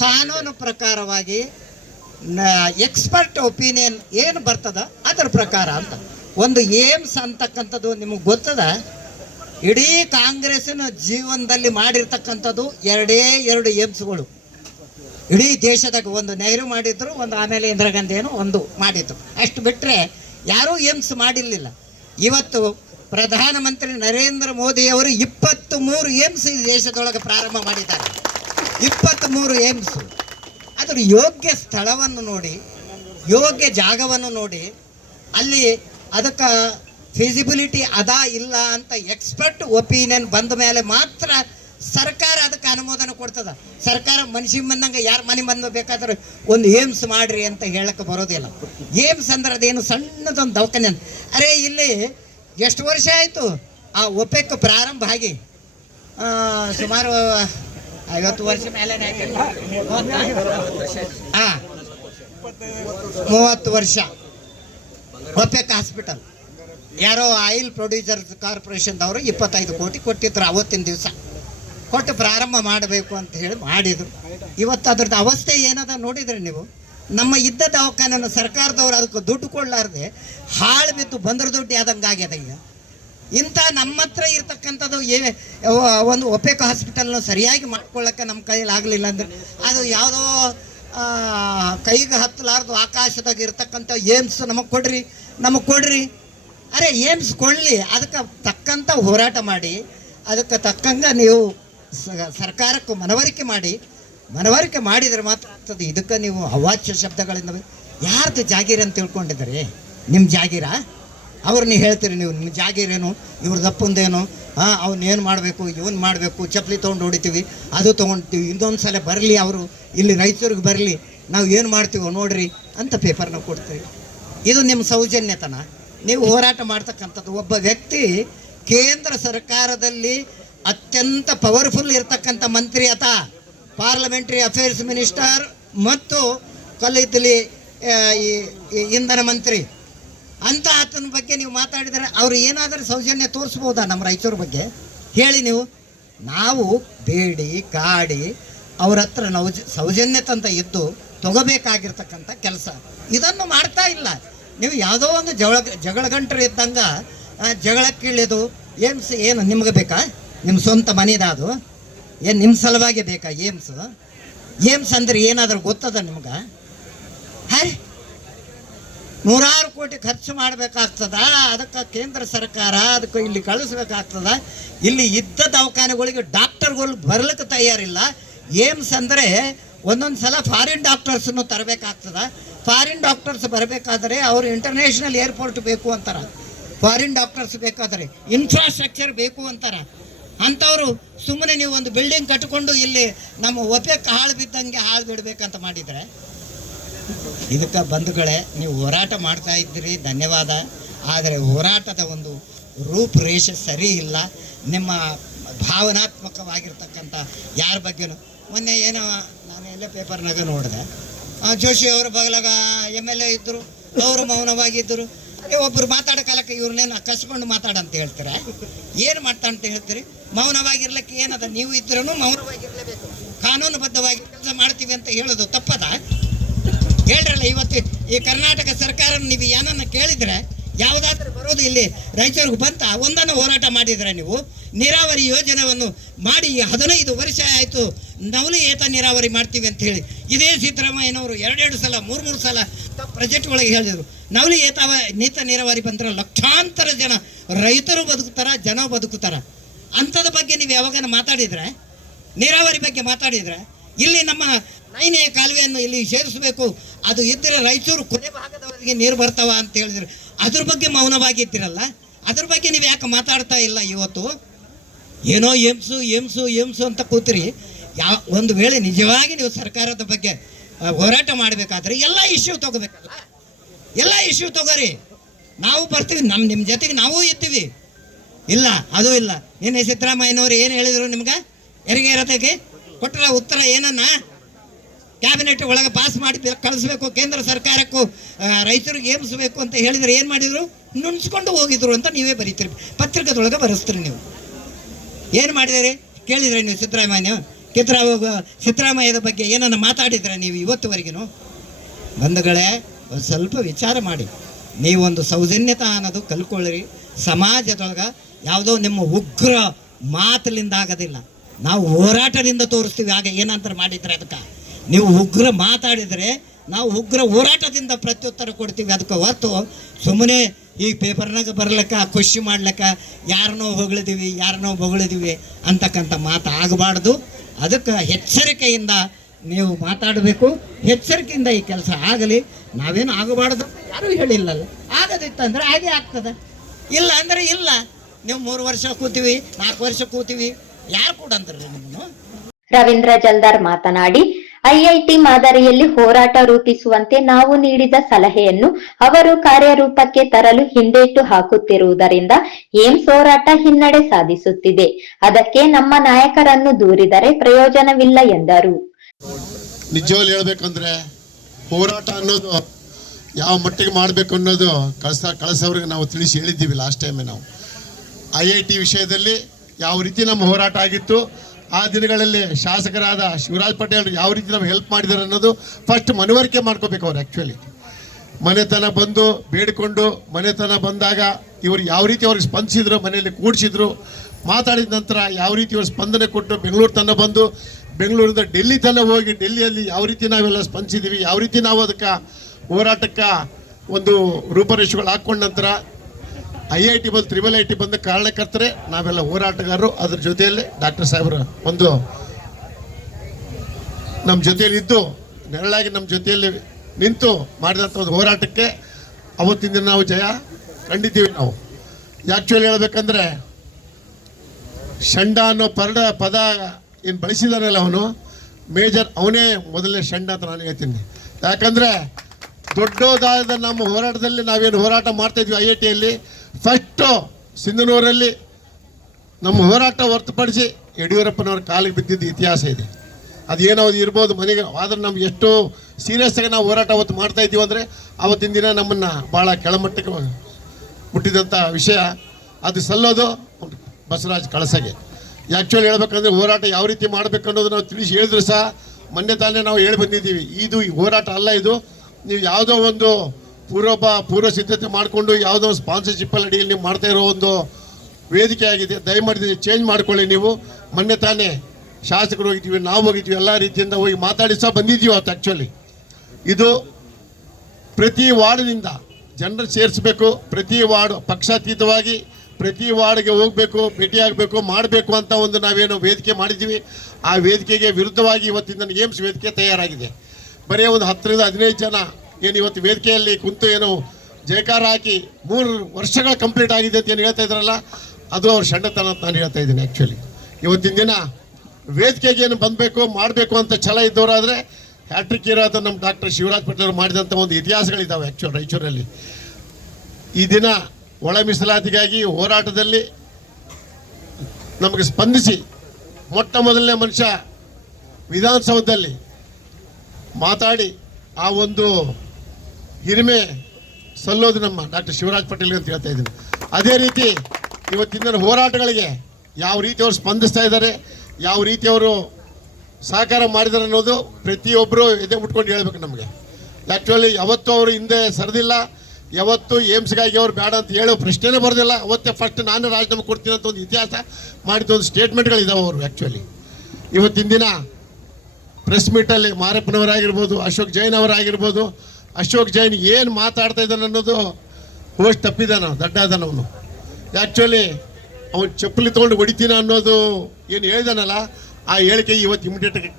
ಕಾನೂನು ಪ್ರಕಾರವಾಗಿ ಎಕ್ಸ್ಪರ್ಟ್ ಒಪಿನಿಯನ್ ಏನು ಬರ್ತದ ಅದರ ಪ್ರಕಾರ ಅಂತ. ಒಂದು ಏಮ್ಸ್ ಅಂತಕ್ಕಂಥದ್ದು ನಿಮಗೆ ಗೊತ್ತದ, ಇಡೀ ಕಾಂಗ್ರೆಸ್ಸಿನ ಜೀವನದಲ್ಲಿ ಮಾಡಿರ್ತಕ್ಕಂಥದ್ದು 2 ಏಮ್ಸ್ಗಳು ಇಡೀ ದೇಶದಾಗ. ಒಂದು ನೆಹರು ಮಾಡಿದ್ರು, ಒಂದು ಆಮೇಲೆ ಇಂದಿರಾ ಗಾಂಧಿ ಏನೋ ಒಂದು ಮಾಡಿದ್ರು, ಅಷ್ಟು ಬಿಟ್ಟರೆ ಯಾರೂ ಏಮ್ಸ್ ಮಾಡಿರಲಿಲ್ಲ. ಇವತ್ತು ಪ್ರಧಾನಮಂತ್ರಿ ನರೇಂದ್ರ ಮೋದಿಯವರು 23 ಏಮ್ಸ್ ಈ ದೇಶದೊಳಗೆ ಪ್ರಾರಂಭ ಮಾಡಿದ್ದಾರೆ. 23 ಏಮ್ಸ್. ಅದರ ಯೋಗ್ಯ ಸ್ಥಳವನ್ನು ನೋಡಿ, ಯೋಗ್ಯ ಜಾಗವನ್ನು ನೋಡಿ, ಅಲ್ಲಿ ಅದಕ್ಕೆ ಫಿಸಿಬಿಲಿಟಿ ಅದಾ ಇಲ್ಲ ಅಂತ ಎಕ್ಸ್ಪರ್ಟ್ ಒಪಿನಿಯನ್ ಬಂದ ಮೇಲೆ ಮಾತ್ರ ಸರ್ಕಾರ ಅದಕ್ಕೆ ಅನುಮೋದನೆ ಕೊಡ್ತದ. ಸರ್ಕಾರ ಮನುಷ್ಯ ಬಂದಂಗೆ ಯಾರು ಮನೆ ಬಂದು ಬೇಕಾದ್ರೆ ಒಂದು ಏಮ್ಸ್ ಮಾಡ್ರಿ ಅಂತ ಹೇಳಕ್ಕೆ ಬರೋದಿಲ್ಲ. ಏಮ್ಸ್ ಅಂದ್ರೆ ಅದೇನು ಸಣ್ಣದೊಂದು ದವಾಖಾನೆ ಅಂತ. ಅರೆ ಇಲ್ಲಿ ಎಷ್ಟು ವರ್ಷ ಆಯಿತು ಆ ಒಪೆಕ್ ಪ್ರಾರಂಭ ಆಗಿ? ಸುಮಾರು 50 ವರ್ಷ ಮೇಲೆ ಹಾಂ 30 ವರ್ಷ. ಒಪೆಕ್ ಹಾಸ್ಪಿಟಲ್ ಯಾರೋ ಆಯಿಲ್ ಪ್ರೊಡ್ಯೂಸರ್ಸ್ ಕಾರ್ಪೊರೇಷನ್ದವರು 25 ಕೋಟಿ ಕೊಟ್ಟಿದ್ರು ಅವತ್ತಿನ ದಿವಸ. ಕೊಟ್ಟು ಪ್ರಾರಂಭ ಮಾಡಬೇಕು ಅಂತ ಹೇಳಿ ಮಾಡಿದರು. ಇವತ್ತು ಅದ್ರದ್ದು ಅವಸ್ಥೆ ಏನದ ನೋಡಿದ್ರಿ ನೀವು? ನಮ್ಮ ಇದ್ದ ದವಾಖಾನೆನ ಸರ್ಕಾರದವ್ರು ಅದಕ್ಕೆ ದುಡ್ಡು ಕೊಡಲಾರ್ದೆ ಹಾಳು ಬಿದ್ದು ಬಂದ್ರ ದುಡ್ಡು ಆದಂಗೆ ಆಗ್ಯದ ಈಗ. ಇಂಥ ನಮ್ಮ ಹತ್ರ ಇರ್ತಕ್ಕಂಥದ್ದು ಒಂದು ಒಪೆಕ್ ಹಾಸ್ಪಿಟಲ್ನ ಸರಿಯಾಗಿ ಮಾಡ್ಕೊಳ್ಳೋಕ್ಕೆ ನಮ್ಮ ಕೈಯಲ್ಲಿ ಆಗಲಿಲ್ಲ ಅಂದರೆ ಅದು ಯಾವುದೋ ಕೈಗೆ ಹತ್ತಲಾರ್ದು ಆಕಾಶದಾಗ ಇರ್ತಕ್ಕಂಥ ಏಮ್ಸ್ ನಮಗೆ ಕೊಡ್ರಿ. ಅರೆ ಏಮ್ಸ್ ಕೊಡಲಿ, ಅದಕ್ಕೆ ತಕ್ಕಂಥ ಹೋರಾಟ ಮಾಡಿ, ಅದಕ್ಕೆ ತಕ್ಕಂಗೆ ನೀವು ಸರ್ಕಾರಕ್ಕೂ ಮನವರಿಕೆ ಮಾಡಿದರೆ ಮಾತ್ರ ಆಗ್ತದೆ. ಇದಕ್ಕೆ ನೀವು ಅವಾಚ್ಯ ಶಬ್ದಗಳಿಂದ ಯಾರ್ದು ಜಾಗೀರ ಅಂತ ತಿಳ್ಕೊಂಡಿದ್ದಾರೆ? ನಿಮ್ಮ ಜಾಗೀರ? ಅವ್ರು ನೀವು ಹೇಳ್ತೀರಿ ನೀವು ನಿಮ್ಮ ಜಾಗೀರೇನು, ಇವ್ರದ್ದು ಅಪ್ಪಂದೇನು, ಅವನ್ನೇನು ಮಾಡಬೇಕು, ಇವನು ಮಾಡಬೇಕು, ಚಪ್ಪಲಿ ತೊಗೊಂಡು ಹೊಡಿತೀವಿ, ಅದು ತೊಗೊಳ್ತೀವಿ, ಇನ್ನೊಂದು ಸಲ ಬರಲಿ, ಅವರು ಇಲ್ಲಿ ರಾಯಚೂರಿಗೆ ಬರಲಿ, ನಾವು ಏನು ಮಾಡ್ತೀವೋ ನೋಡ್ರಿ ಅಂತ ಪೇಪರ್ನ ಕೊಡ್ತೀವಿ. ಇದು ನಿಮ್ಮ ಸೌಜನ್ಯತನ. ನೀವು ಹೋರಾಟ ಮಾಡ್ತಕ್ಕಂಥದ್ದು ಒಬ್ಬ ವ್ಯಕ್ತಿ ಕೇಂದ್ರ ಸರ್ಕಾರದಲ್ಲಿ ಅತ್ಯಂತ ಪವರ್ಫುಲ್ ಇರ್ತಕ್ಕಂಥ ಮಂತ್ರಿ ಆತ, ಪಾರ್ಲಿಮೆಂಟ್ರಿ ಅಫೇರ್ಸ್ ಮಿನಿಸ್ಟರ್ ಮತ್ತು ಕಲ್ಲಿದ್ದಲಿ ಇಂಧನ ಮಂತ್ರಿ ಅಂತ ಆತನ ಬಗ್ಗೆ ನೀವು ಮಾತಾಡಿದರೆ ಅವ್ರು ಏನಾದರೂ ಸೌಜನ್ಯ ತೋರಿಸ್ಬೋದಾ ನಮ್ಮ ರಾಯಚೂರು ಬಗ್ಗೆ? ಹೇಳಿ ನೀವು. ನಾವು ಬೇಡಿ ಕಾಡಿ ಅವ್ರ ಹತ್ರ ಸೌಜನ್ಯತಂತ ಇದ್ದು ತಗೋಬೇಕಾಗಿರ್ತಕ್ಕಂಥ ಕೆಲಸ ಇದನ್ನು ಮಾಡ್ತಾ ಇಲ್ಲ. ನೀವು ಯಾವುದೋ ಒಂದು ಜಗಳಗಂಟರು ಇದ್ದಂಗೆ ಜಗಳಕ್ಕಿಳಿದು ಏನು ನಿಮ್ಗೆ ಬೇಕಾ? ನಿಮ್ಮ ಸ್ವಂತ ಮನೆದ ಅದು ಏನು ನಿಮ್ಮ ಸಲುವಾಗಿ ಬೇಕಾ ಏಮ್ಸ್ ಅಂದ್ರೆ ಏನಾದರೂ ಗೊತ್ತದ ನಿಮ್ಗೆ? ಹಾಯ್ 100 ಕೋಟಿ ಖರ್ಚು ಮಾಡಬೇಕಾಗ್ತದ, ಅದಕ್ಕೆ ಕೇಂದ್ರ ಸರ್ಕಾರ ಅದಕ್ಕೆ ಇಲ್ಲಿ ಕಳಿಸ್ಬೇಕಾಗ್ತದ. ಇಲ್ಲಿ ಇದ್ದ ದವಾಖಾನೆಗಳಿಗೆ ಡಾಕ್ಟರ್ಗಳು ಬರ್ಲಿಕ್ಕೆ ತಯಾರಿಲ್ಲ. ಏಮ್ಸ್ ಅಂದರೆ ಒಂದೊಂದು ಸಲ ಫಾರಿನ್ ಡಾಕ್ಟರ್ಸನ್ನು ತರಬೇಕಾಗ್ತದ. ಫಾರಿನ್ ಡಾಕ್ಟರ್ಸ್ ಬರಬೇಕಾದ್ರೆ ಅವರು ಇಂಟರ್ನ್ಯಾಷನಲ್ ಏರ್ಪೋರ್ಟ್ ಬೇಕು ಅಂತಾರೆ. ಫಾರಿನ್ ಡಾಕ್ಟರ್ಸ್ ಬೇಕಾದರೆ ಇನ್ಫ್ರಾಸ್ಟ್ರಕ್ಚರ್ ಬೇಕು ಅಂತಾರೆ. ಅಂಥವರು ಸುಮ್ಮನೆ ನೀವು ಒಂದು ಬಿಲ್ಡಿಂಗ್ ಕಟ್ಟಿಕೊಂಡು ಇಲ್ಲಿ ನಮ್ಮ ಒಪೆಕ್ ಹಾಳು ಬಿದ್ದಂಗೆ ಹಾಳು ಬಿಡಬೇಕಂತ ಮಾಡಿದರೆ, ಇದಕ್ಕೆ ಬಂಧುಗಳೇ ನೀವು ಹೋರಾಟ ಮಾಡ್ತಾ ಇದ್ದೀರಿ, ಧನ್ಯವಾದ. ಆದರೆ ಹೋರಾಟದ ಒಂದು ರೂಪುರೇಷೆ ಸರಿ ಇಲ್ಲ. ನಿಮ್ಮ ಭಾವನಾತ್ಮಕವಾಗಿರ್ತಕ್ಕಂಥ ಯಾರ ಬಗ್ಗೆನೂ ಮೊನ್ನೆ ಏನೋ ನಾನು ಎಲ್ಲ ಪೇಪರ್ನಾಗ ನೋಡಿದೆ, ಜೋಶಿ ಅವರ ಬಗಲಾಗ MLA ಇದ್ದರು, ಅವರು ಮೌನವಾಗಿದ್ದರು. ಒಬ್ಬರು ಮಾತಾಡೋ ಕಾಲಕ್ಕೆ ಇವ್ರನ್ನೇನು ಕಸ್ಕೊಂಡು ಮಾತಾಡಂತ ಹೇಳ್ತೀರಾ? ಏನು ಮಾಡ್ತಾ ಅಂತ ಹೇಳ್ತೀರಿ? ಮೌನವಾಗಿರ್ಲಿಕ್ಕೆ ಏನದ? ನೀವು ಇದ್ರೂ ಮೌನವಾಗಿರಲೇಬೇಕು, ಕಾನೂನುಬದ್ಧವಾಗಿ ಕೆಲಸ ಮಾಡ್ತೀವಿ ಅಂತ ಹೇಳೋದು ತಪ್ಪದ? ಹೇಳ್ರಲ್ಲ. ಇವತ್ತು ಈ ಕರ್ನಾಟಕ ಸರ್ಕಾರ ನೀವು ಏನನ್ನ ಕೇಳಿದರೆ ಯಾವುದಾದ್ರೂ ಬರೋದು ಇಲ್ಲಿ ರಾಯಚೂರಿಗೆ ಬಂತ ಒಂದನ್ನು ಹೋರಾಟ ಮಾಡಿದರೆ ನೀವು ನೀರಾವರಿ ಯೋಜನೆಯನ್ನು ಮಾಡಿ 15 ವರ್ಷ ಆಯಿತು, ನವಲಿ ಏತ ನೀರಾವರಿ ಮಾಡ್ತೀವಿ ಅಂತ ಹೇಳಿ ಇದೇ ಸಿದ್ದರಾಮಯ್ಯನವರು 2 ಸಲ 3 ಸಲ ಪ್ರಾಜೆಕ್ಟ್ ಒಳಗೆ ಹೇಳಿದರು. ನವಲಿ ಏತ ನೀರಾವರಿ ಬಂದ್ರೆ ಲಕ್ಷಾಂತರ ಜನ ರೈತರು ಬದುಕುತ್ತಾರ, ಜನ ಬದುಕುತ್ತಾರ. ಅಂಥದ ಬಗ್ಗೆ ನೀವು ಯಾವಾಗ ಮಾತಾಡಿದರೆ, ನೀರಾವರಿ ಬಗ್ಗೆ ಮಾತಾಡಿದರೆ, ಇಲ್ಲಿ ನಮ್ಮ 9ನೇ ಕಾಲುವೆಯನ್ನು ಇಲ್ಲಿ ಸೇರಿಸಬೇಕು, ಅದು ಇದ್ದರೆ ರಾಯಚೂರು ಕೊನೆ ಭಾಗದವರೆಗೆ ನೀರು ಬರ್ತಾವ ಅಂತ ಹೇಳಿದ್ರೆ ಅದ್ರ ಬಗ್ಗೆ ಮೌನವಾಗಿದ್ದೀರಲ್ಲ, ಅದ್ರ ಬಗ್ಗೆ ನೀವು ಯಾಕೆ ಮಾತಾಡ್ತಾ ಇಲ್ಲ? ಇವತ್ತು ಏನೋ ಏಮ್ಸು ಅಂತ ಕೂತಿರಿ. ಒಂದು ವೇಳೆ ನಿಜವಾಗಿ ನೀವು ಸರ್ಕಾರದ ಬಗ್ಗೆ ಹೋರಾಟ ಮಾಡಬೇಕಾದ್ರೆ ಎಲ್ಲ ಇಶ್ಯೂ ತಗೋಬೇಕಲ್ಲ, ಎಲ್ಲ ಇಶ್ಯೂ ತಗೋರಿ. ನಾವು ಬರ್ತೀವಿ, ನಿಮ್ಮ ಜೊತೆಗೆ ನಾವು ಇರ್ತೀವಿ. ಇಲ್ಲ ಅದು ಇಲ್ಲ. ನಿನ್ನೆ ಸಿದ್ದರಾಮಯ್ಯನವರು ಏನು ಹೇಳಿದರು ನಿಮ್ಗೆ? ಹೆರಿಗೆ ಇರೋದಕ್ಕೆ ಕೊಟ್ಟರ ಉತ್ತರ ಏನನ್ನ? ಕ್ಯಾಬಿನೆಟ್ ಒಳಗೆ ಪಾಸ್ ಮಾಡಿ ಕಳಿಸ್ಬೇಕು ಕೇಂದ್ರ ಸರ್ಕಾರಕ್ಕೂ, ರೈತರಿಗೆ ಏಮಿಸಬೇಕು ಅಂತ ಹೇಳಿದರೆ ಏನು ಮಾಡಿದರು? ನುಣ್ಸ್ಕೊಂಡು ಹೋಗಿದ್ರು ಅಂತ ನೀವೇ ಬರೀತೀರಿ, ಪತ್ರಿಕೆದೊಳಗೆ ಬರೆಸ್ತೀರಿ. ನೀವು ಏನು ಮಾಡಿದಿರಿ ಕೇಳಿದರೆ ನೀವು? ಸಿದ್ದರಾಮಯ್ಯದ ಬಗ್ಗೆ ಏನನ್ನ ಮಾತಾಡಿದ್ರೆ ನೀವು ಇವತ್ತುವರೆಗೂ? ಬಂಧುಗಳೇ, ಒಂದು ಸ್ವಲ್ಪ ವಿಚಾರ ಮಾಡಿ. ನೀವೊಂದು ಸೌಜನ್ಯತ ಅನ್ನೋದು ಕಲ್ಕೊಳ್ಳಿರಿ. ಸಮಾಜದೊಳಗೆ ಯಾವುದೋ ನಿಮ್ಮ ಉಗ್ರ ಮಾತಲಿಂದ ಆಗೋದಿಲ್ಲ, ನಾವು ಹೋರಾಟದಿಂದ ತೋರಿಸ್ತೀವಿ. ಆಗ ಏನಂತ ಮಾಡಿದರೆ ಅದಕ್ಕೆ ನೀವು ಉಗ್ರ ಮಾತಾಡಿದರೆ ನಾವು ಉಗ್ರ ಹೋರಾಟದಿಂದ ಪ್ರತ್ಯುತ್ತರ ಕೊಡ್ತೀವಿ. ಅದಕ್ಕೆ ಹೊರತು ಸುಮ್ಮನೆ ಈ ಪೇಪರ್ನಾಗ ಬರ್ಲಿಕ್ಕ ಖುಷಿ ಮಾಡ್ಲಿಕ್ಕ ಯಾರನ್ನೋ ಹೊಗಳಿದೀವಿ ಅಂತಕ್ಕಂಥ ಮಾತು ಆಗಬಾರ್ದು. ಅದಕ್ಕೆ ಎಚ್ಚರಿಕೆಯಿಂದ ನೀವು ಮಾತಾಡಬೇಕು. ಎಚ್ಚರಿಕೆಯಿಂದ ಈ ಕೆಲಸ ಆಗಲಿ. ನಾವೇನು ಆಗಬಾರ್ದು ಯಾರೂ ಹೇಳಿಲ್ಲಲ್ಲ. ಆಗದಿತ್ತಂದ್ರೆ ಹಾಗೆ ಆಗ್ತದೆ, ಇಲ್ಲ ಅಂದರೆ ಇಲ್ಲ. ನೀವು 3 ವರ್ಷ ಕೂತೀವಿ, 4 ವರ್ಷ ಕೂತೀವಿ, ಯಾರು ಕೂಡ ಅಂತಾರಲ್ಲ ನಿಮ್ಮನ್ನು? ರವೀಂದ್ರ ಜಲ್ದಾರ್ ಮಾತನಾಡಿ, ಐಐಟಿ ಮಾದರಿಯಲ್ಲಿ ಹೋರಾಟ ರೂಪಿಸುವಂತೆ ನಾವು ನೀಡಿದ ಸಲಹೆಯನ್ನು ಅವರು ಕಾರ್ಯರೂಪಕ್ಕೆ ತರಲು ಹಿಂದೇಟು ಹಾಕುತ್ತಿರುವುದರಿಂದ ಏಮ್ಸ್ ಹೋರಾಟ ಹಿನ್ನಡೆ ಸಾಧಿಸುತ್ತಿದೆ. ಅದಕ್ಕೆ ನಮ್ಮ ನಾಯಕರನ್ನು ದೂರಿದರೆ ಪ್ರಯೋಜನವಿಲ್ಲ ಎಂದರು. ನಿಜವಾಗ್ಲೂ ಹೇಳ್ಬೇಕಂದ್ರೆ ಹೋರಾಟ ಅನ್ನೋದು ಯಾವ ಮಟ್ಟಿಗೆ ಮಾಡಬೇಕು ಅನ್ನೋದು ಕಳಸವ್ರಿಗೆ ನಾವು ತಿಳಿಸಿ ಹೇಳಿದ್ದೀವಿ ಲಾಸ್ಟ್ ಟೈಮೇ. ನಾವು IIT ವಿಷಯದಲ್ಲಿ ಯಾವ ರೀತಿ ನಮ್ಮ ಹೋರಾಟ ಆಗಿತ್ತು, ಆ ದಿನಗಳಲ್ಲಿ ಶಾಸಕರಾದ ಶಿವರಾಜ್ ಪಟೇಲ್ ಯಾವ ರೀತಿ ನಾವು ಹೆಲ್ಪ್ ಮಾಡಿದ್ದಾರೆ ಅನ್ನೋದು ಫಸ್ಟ್ ಮನವರಿಕೆ ಮಾಡ್ಕೋಬೇಕು ಅವ್ರು. ಆ್ಯಕ್ಚುಲಿ ಮನೆತನ ಬಂದು ಬೇಡಿಕೊಂಡು ಮನೆತನ ಬಂದಾಗ ಇವರು ಯಾವ ರೀತಿ ಅವ್ರಿಗೆ ಸ್ಪಂದಿಸಿದ್ರು, ಮನೆಯಲ್ಲಿ ಕೂಡಿಸಿದ್ರು, ಮಾತಾಡಿದ ನಂತರ ಯಾವ ರೀತಿ ಇವರು ಸ್ಪಂದನೆ ಕೊಟ್ಟು ಬೆಂಗಳೂರು ತನಕ ಬಂದು ಬೆಂಗಳೂರಿಂದ ಡೆಲ್ಲಿ ತನಕ ಹೋಗಿ ಡೆಲ್ಲಿಯಲ್ಲಿ ಯಾವ ರೀತಿ ನಾವೆಲ್ಲ ಸ್ಪಂದಿಸಿದ್ದೀವಿ, ಯಾವ ರೀತಿ ನಾವು ಅದಕ್ಕೆ ಹೋರಾಟಕ್ಕೆ ಒಂದು ರೂಪರೇಷೆಗಳು ಹಾಕ್ಕೊಂಡ ನಂತರ IIT ಬಂದು IIIT ಬಂದ ಕಾರಣಕರ್ತರೆ ನಾವೆಲ್ಲ ಹೋರಾಟಗಾರರು. ಅದ್ರ ಜೊತೆಯಲ್ಲಿ ಡಾಕ್ಟರ್ ಸಾಹೇಬ್ರ ಒಂದು ನಮ್ಮ ಜೊತೆಯಲ್ಲಿದ್ದು ನೆರಳಾಗಿ ನಮ್ಮ ಜೊತೆಯಲ್ಲಿ ನಿಂತು ಮಾಡಿದಂಥ ಒಂದು ಹೋರಾಟಕ್ಕೆ ಅವತ್ತಿನ ದಿನ ನಾವು ಜಯ ಕಂಡಿದ್ದೀವಿ. ನಾವು ಆ್ಯಕ್ಚುಲಿ ಹೇಳ್ಬೇಕಂದ್ರೆ ಷಂಡ ಅನ್ನೋ ಪದ ಏನು ಬಳಸಿದಾನಲ್ಲ ಅವನು ಮೇಜರ್, ಅವನೇ ಮೊದಲನೇ ಷಂಡ ಅಂತ ನಾನು ಹೇಳ್ತೀನಿ. ಯಾಕಂದರೆ ದೊಡ್ಡದಾದ ನಮ್ಮ ಹೋರಾಟದಲ್ಲಿ ನಾವೇನು ಹೋರಾಟ ಮಾಡ್ತಾಯಿದ್ವಿ IITಯಲ್ಲಿ ಫಸ್ಟು ಸಿಂಧನೂರಲ್ಲಿ ನಮ್ಮ ಹೋರಾಟ ಹೊರತುಪಡಿಸಿ ಯಡಿಯೂರಪ್ಪನವ್ರ ಕಾಲಿಗೆ ಬಿದ್ದಿದ್ದು ಇತಿಹಾಸ ಇದೆ. ಅದೇನೋ ಅದು ಇರ್ಬೋದು ಮನೆಗೆ, ಆದರೆ ನಮ್ಗೆ ಎಷ್ಟು ಸೀರಿಯಸ್ಸಾಗಿ ನಾವು ಹೋರಾಟ ಅವತ್ತು ಮಾಡ್ತಾ ಇದ್ದೀವಿ ಅಂದರೆ ಆವತ್ತಿನ ದಿನ ನಮ್ಮನ್ನು ಭಾಳ ಕೆಳಮಟ್ಟಕ್ಕೆ ಮುಟ್ಟಿದಂಥ ವಿಷಯ. ಅದು ಸಲ್ಲೋದು ಬಸವರಾಜ್ ಕಳಸಗೆ. ಆ್ಯಕ್ಚುಲಿ ಹೇಳ್ಬೇಕಂದ್ರೆ ಹೋರಾಟ ಯಾವ ರೀತಿ ಮಾಡಬೇಕು ಅನ್ನೋದು ನಾವು ತಿಳಿಸಿ ಹೇಳಿದ್ರು ಸಹ ಮೊನ್ನೆ ತಾನೇ ನಾವು ಹೇಳಿ ಬಂದಿದ್ದೀವಿ. ಇದು ಹೋರಾಟ ಅಲ್ಲ, ಇದು ನೀವು ಯಾವುದೋ ಒಂದು ಪೂರ್ವ ಸಿದ್ಧತೆ ಮಾಡಿಕೊಂಡು ಯಾವುದೋ ಒಂದು ಸ್ಪಾನ್ಸರ್ಶಿಪ್ಪಲ್ಲಿ ಅಡಿಯಲ್ಲಿ ನೀವು ಮಾಡ್ತಾ ಇರೋ ಒಂದು ವೇದಿಕೆ ಆಗಿದೆ. ದಯಮಾಡಿ ಚೇಂಜ್ ಮಾಡ್ಕೊಳ್ಳಿ. ನೀವು ಮೊನ್ನೆ ತಾನೇ ಶಾಸಕರು ಹೋಗಿದ್ದೀವಿ, ನಾವು ಹೋಗಿದ್ದೀವಿ, ಎಲ್ಲ ರೀತಿಯಿಂದ ಹೋಗಿ ಮಾತಾಡಿ ಸಹ ಬಂದಿದ್ದೀವಿ ಅವತ್ತು. ಆ್ಯಕ್ಚುಲಿ ಇದು ಪ್ರತಿ ವಾರ್ಡ್ನಿಂದ ಜನರು ಸೇರಿಸಬೇಕು, ಪ್ರತಿ ವಾರ್ಡ್ ಪಕ್ಷಾತೀತವಾಗಿ ಪ್ರತಿ ವಾರ್ಡ್ಗೆ ಹೋಗಬೇಕು, ಭೇಟಿಯಾಗಬೇಕು, ಮಾಡಬೇಕು ಅಂತ ಒಂದು ನಾವೇನು ವೇದಿಕೆ ಮಾಡಿದ್ದೀವಿ. ಆ ವೇದಿಕೆಗೆ ವಿರುದ್ಧವಾಗಿ ಇವತ್ತಿನ ಏಮ್ಸ್ ವೇದಿಕೆ ತಯಾರಾಗಿದೆ. ಬರೀ ಒಂದು 10ರಿಂದ 15 ಜನ ಏನು ಇವತ್ತು ವೇದಿಕೆಯಲ್ಲಿ ಕುಂತು ಏನು ಜಯಕಾರ ಹಾಕಿ 3 ವರ್ಷಗಳು ಕಂಪ್ಲೀಟ್ ಆಗಿದೆ ಅಂತ ಏನು ಹೇಳ್ತಾ ಇದ್ರಲ್ಲ, ಅದು ಅವ್ರ ಷಂಡತನ ಅಂತ ನಾನು ಹೇಳ್ತಾ ಇದ್ದೀನಿ. ಆ್ಯಕ್ಚುಲಿ ಇವತ್ತಿನ ದಿನ ವೇದಿಕೆಗೆ ಏನು ಬಂದಬೇಕು ಮಾಡಬೇಕು ಅಂತ ಛಲ ಇದ್ದವರಾದರೆ ಹ್ಯಾಟ್ರಿಕ್ ಇರೋದು ನಮ್ಮ ಡಾಕ್ಟರ್ ಶಿವರಾಜ್ ಪಟೇಲ್ ಮಾಡಿದಂಥ ಒಂದು ಇತಿಹಾಸಗಳಿದ್ದಾವೆ. ಆ್ಯಕ್ಚುಲಿ ರಾಯಚೂರಲ್ಲಿ ಈ ದಿನ ಒಳ ಮೀಸಲಾತಿಗಾಗಿ ಹೋರಾಟದಲ್ಲಿ ನಮಗೆ ಸ್ಪಂದಿಸಿ ಮೊಟ್ಟ ಮೊದಲನೇ ಮನುಷ್ಯ ವಿಧಾನಸೌಧದಲ್ಲಿ ಮಾತಾಡಿ ಆ ಒಂದು ಹಿರಿಮೆ ಸಲ್ಲೋದು ನಮ್ಮ ಡಾಕ್ಟರ್ ಶಿವರಾಜ್ ಪಟೇಲ್ ಅಂತ ಹೇಳ್ತಾ ಇದ್ದೀನಿ. ಅದೇ ರೀತಿ ಇವತ್ತಿನ ಹೋರಾಟಗಳಿಗೆ ಯಾವ ರೀತಿ ಅವರು ಸ್ಪಂದಿಸ್ತಾ ಇದ್ದಾರೆ, ಯಾವ ರೀತಿ ಅವರು ಸಹಕಾರ ಮಾಡಿದ್ದಾರೆ ಅನ್ನೋದು ಪ್ರತಿಯೊಬ್ಬರು ಎದೆ ಮುಟ್ಕೊಂಡು ಹೇಳ್ಬೇಕು ನಮಗೆ. ಆ್ಯಕ್ಚುಲಿ ಯಾವತ್ತೂ ಅವರು ಹಿಂದೆ ಸರಿದಿಲ್ಲ, ಯಾವತ್ತು ಏಮ್ಸ್ಗಾಗಿ ಅವ್ರು ಬೇಡ ಅಂತ ಹೇಳೋ ಪ್ರಶ್ನೆನೇ ಬರೋದಿಲ್ಲ. ಅವತ್ತೇ ಫಸ್ಟ್ ನಾನು ರಾಜೀನಾಮೆ ಕೊಡ್ತೀನಿ ಅಂತ ಒಂದು ಇತಿಹಾಸ ಮಾಡಿದ ಒಂದು ಸ್ಟೇಟ್ಮೆಂಟ್ಗಳಿದ್ದಾವೆ ಅವರು. ಆ್ಯಕ್ಚುಲಿ ಇವತ್ತಿನ ದಿನ ಪ್ರೆಸ್ ಮೀಟಲ್ಲಿ ಮಾರಪ್ಪನವರಾಗಿರ್ಬೋದು, ಅಶೋಕ್ ಜೈನ್ ಅವರಾಗಿರ್ಬೋದು, ಅಶೋಕ್ ಜೈನ್ ಏನು ಮಾತಾಡ್ತಾ ಇದ್ದಾನೆ ಅನ್ನೋದು ಹೋಸ್ಟ್ ತಪ್ಪಿದ್ದಾನ, ದಡ್ಡಾದಾನ ಅವನು. ಆ್ಯಕ್ಚುಲಿ ಅವನು ಚಪ್ಪಲಿ ತೊಗೊಂಡು ಹೊಡಿತೀನ ಅನ್ನೋದು ಏನು ಹೇಳಿದಾನಲ್ಲ, ಆ ಹೇಳಿಕೆ ಇವತ್ತು ಇಮಿಡಿಯೇಟಾಗಿ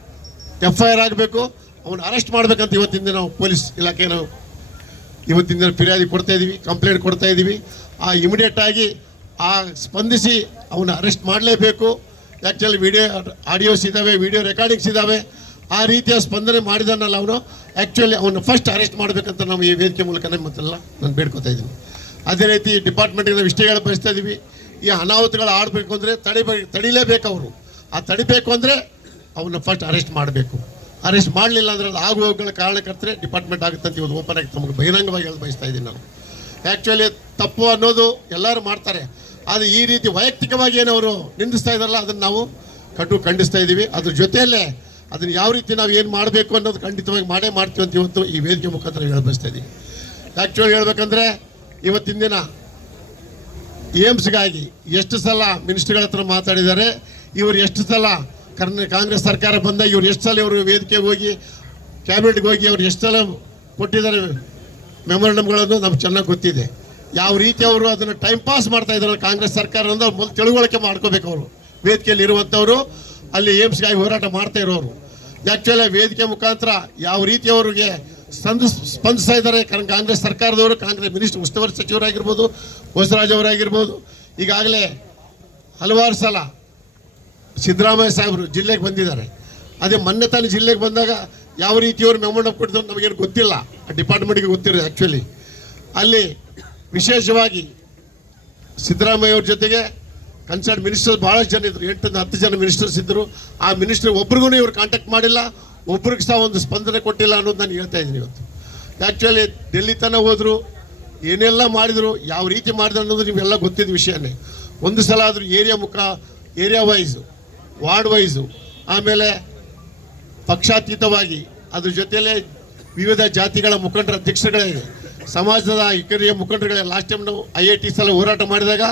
FIR ಆಗಬೇಕು, ಅವನು ಅರೆಸ್ಟ್ ಮಾಡಬೇಕಂತ ಇವತ್ತಿನ ದಿನ ನಾವು ಪೊಲೀಸ್ ಇಲಾಖೆ ನಾವು ಇವತ್ತಿನ ದಿನ ಫಿರ್ಯಾದಿ ಕೊಡ್ತಾ ಇದ್ದೀವಿ, ಕಂಪ್ಲೇಂಟ್ ಕೊಡ್ತಾ ಇದ್ದೀವಿ. ಆ ಇಮಿಡಿಯೇಟಾಗಿ ಆ ಸ್ಪಂದಿಸಿ ಅವನ್ನ ಅರೆಸ್ಟ್ ಮಾಡಲೇಬೇಕು. ಆ್ಯಕ್ಚುಲಿ ಆಡಿಯೋಸ್ ಇದ್ದಾವೆ, ವಿಡಿಯೋ ರೆಕಾರ್ಡಿಂಗ್ಸ್ ಇದ್ದಾವೆ. ಆ ರೀತಿಯ ಸ್ಪಂದನೆ ಮಾಡಿದಾನಲ್ಲ ಅವನು, ಆ್ಯಕ್ಚುಲಿ ಅವನು ಫಸ್ಟ್ ಅರೆಸ್ಟ್ ಮಾಡಬೇಕಂತ ನಾವು ಈ ವೇದಿಕೆ ಮೂಲಕ ನಮ್ಮತ್ತೆಲ್ಲ ನಾನು ಬೇಡ್ಕೊತಾ ಇದ್ದೀನಿ. ಅದೇ ರೀತಿ ಡಿಪಾರ್ಟ್ಮೆಂಟಿಗೆ ನಾವು ಇಷ್ಟೇ ಹೇಳಿ ಬಯಸ್ತಾ ಇದ್ದೀವಿ, ಈ ಅನಾಹುತಗಳು ಆಡಬೇಕು ಅಂದರೆ ತಡಿಲೇಬೇಕು ಅವರು. ಆ ತಡಿಬೇಕು ಅಂದರೆ ಅವನ್ನ ಫಸ್ಟ್ ಅರೆಸ್ಟ್ ಮಾಡಬೇಕು. ಅರೆಸ್ಟ್ ಮಾಡಲಿಲ್ಲ ಅಂದರೆ ಅದು ಆಗು ಹೋಗುಗಳ ಕಾರಣಕರ್ತರೆ ಡಿಪಾರ್ಟ್ಮೆಂಟ್ ಆಗುತ್ತೆ ಅಂತ ಇವತ್ತು ಓಪನ್ ಆಗಿ ತಮಗೆ ಬಹಿರಂಗವಾಗಿ ಹೇಳಿ ಬಯಸ್ತಾ ಇದ್ದೀನಿ ನಾನು. ಆ್ಯಕ್ಚುಲಿ ತಪ್ಪು ಅನ್ನೋದು ಎಲ್ಲರೂ ಮಾಡ್ತಾರೆ, ಆದರೆ ಈ ರೀತಿ ವೈಯಕ್ತಿಕವಾಗಿ ಏನವರು ನಿಂದಿಸ್ತಾ ಇದ್ದಾರಲ್ಲ, ಅದನ್ನು ನಾವು ಖಂಡಿಸ್ತಾ ಇದ್ದೀವಿ. ಅದ್ರ ಜೊತೆಯಲ್ಲೇ ಅದನ್ನು ಯಾವ ರೀತಿ ನಾವು ಏನು ಮಾಡಬೇಕು ಅನ್ನೋದು ಖಂಡಿತವಾಗಿ ಮಾಡ್ತೀವಿ ಅಂತ ಇವತ್ತು ಈ ವೇದಿಕೆ ಮುಖಾಂತರ ಹೇಳಿ ಬಯಸ್ತಾ ಇದ್ದೀವಿ. ಆ್ಯಕ್ಚುಲಿ ಹೇಳ್ಬೇಕಂದ್ರೆ ಇವತ್ತಿನ ದಿನ ಏಮ್ಸ್ಗಾಗಿ ಎಷ್ಟು ಸಲ ಮಿನಿಸ್ಟ್ರಿಗಳ ಹತ್ರ ಮಾತಾಡಿದ್ದಾರೆ, ಇವರು ಎಷ್ಟು ಸಲ ಕಾಂಗ್ರೆಸ್ ಸರ್ಕಾರ ಬಂದಾಗ ಇವ್ರು ಎಷ್ಟು ಸಲ ಇವರು ವೇದಿಕೆಗೆ ಹೋಗಿ ಕ್ಯಾಬಿನೆಟ್ಗೆ ಹೋಗಿ ಅವ್ರು ಎಷ್ಟು ಸಲ ಕೊಟ್ಟಿದ್ದಾರೆ ಮೆಮೊರಂಡಮ್ಗಳನ್ನು ನಮ್ಗೆ ಚೆನ್ನಾಗಿ ಗೊತ್ತಿದೆ. ಯಾವ ರೀತಿ ಅವರು ಅದನ್ನು ಟೈಮ್ ಪಾಸ್ ಮಾಡ್ತಾ ಇದ್ದಾರೆ ಕಾಂಗ್ರೆಸ್ ಸರ್ಕಾರ ಅಂದ್ರೆ ಮೊದಲು ತಿಳುವಳಿಕೆ ಮಾಡ್ಕೋಬೇಕು. ಅವರು ವೇದಿಕೆಯಲ್ಲಿ ಇರುವಂಥವ್ರು, ಅಲ್ಲಿ ಏಮ್ಸ್ಗಾಗಿ ಹೋರಾಟ ಮಾಡ್ತಾ ಇರೋರು. ಆ್ಯಕ್ಚುಲಿ ವೇದಿಕೆ ಮುಖಾಂತರ ಯಾವ ರೀತಿ ಅವರಿಗೆ ಸ್ಪಂದಿಸ್ತಾ ಇದ್ದಾರೆ ಕಾಂಗ್ರೆಸ್ ಸರ್ಕಾರದವರು, ಕಾಂಗ್ರೆಸ್ ಮಿನಿಸ್ಟರ್ ಉಸ್ತುವಾರಿ ಸಚಿವರಾಗಿರ್ಬೋದು, ಬಸವರಾಜ್ ಅವರಾಗಿರ್ಬೋದು, ಈಗಾಗಲೇ ಹಲವಾರು ಸಲ ಸಿದ್ದರಾಮಯ್ಯ ಸಾಹೇಬರು ಜಿಲ್ಲೆಗೆ ಬಂದಿದ್ದಾರೆ. ಅದೇ ಮೊನ್ನೆ ತಾನು ಜಿಲ್ಲೆಗೆ ಬಂದಾಗ ಯಾವ ರೀತಿ ಅವರು ಮೆಮೊಂಡಮ್ ಕೊಟ್ಟಿದ್ರು ನಮಗೇನು ಗೊತ್ತಿಲ್ಲ, ಆ ಡಿಪಾರ್ಟ್ಮೆಂಟ್ಗೆ ಗೊತ್ತಿರೋದು. ಆ್ಯಕ್ಚುಲಿ ಅಲ್ಲಿ ವಿಶೇಷವಾಗಿ ಸಿದ್ದರಾಮಯ್ಯ ಅವ್ರ ಜೊತೆಗೆ ಕನ್ಸರ್ನ್ ಮಿನಿಸ್ಟರ್ಸ್ ಭಾಳಷ್ಟು ಜನ ಇದ್ದರು, 8-10 ಜನ ಮಿನಿಸ್ಟರ್ಸ್ ಇದ್ದರು. ಆ ಮಿನಿಸ್ಟರ್ ಒಬ್ರಿಗೂ ಇವ್ರು ಕಾಂಟ್ಯಾಕ್ಟ್ ಮಾಡಿಲ್ಲ, ಒಬ್ರಿಗೆ ಸಹ ಒಂದು ಸ್ಪಂದನೆ ಕೊಟ್ಟಿಲ್ಲ ಅನ್ನೋದು ನಾನು ಹೇಳ್ತಾ ಇದ್ದೀನಿ ಇವತ್ತು. ಆ್ಯಕ್ಚುಲಿ ಡೆಲ್ಲಿ ತನಕ ಹೋದರು, ಏನೆಲ್ಲ ಮಾಡಿದರು, ಯಾವ ರೀತಿ ಮಾಡಿದ್ರು ಅನ್ನೋದು ನೀವೆಲ್ಲ ಗೊತ್ತಿದ್ದ ವಿಷಯನೇ. ಒಂದು ಸಲ ಆದರೂ ಏರಿಯಾ ವೈಸು, ವಾರ್ಡ್ ವೈಸು, ಆಮೇಲೆ ಪಕ್ಷಾತೀತವಾಗಿ ಅದ್ರ ಜೊತೆಯಲ್ಲೇ ವಿವಿಧ ಜಾತಿಗಳ ಮುಖಂಡರ ಅಧ್ಯಕ್ಷರುಗಳೇ, ಸಮಾಜದ ಹಿರಿಯ ಮುಖಂಡರುಗಳೇ. ಲಾಸ್ಟ್ ಟೈಮ್ ನಾವು IIT ಸಲ ಹೋರಾಟ ಮಾಡಿದಾಗ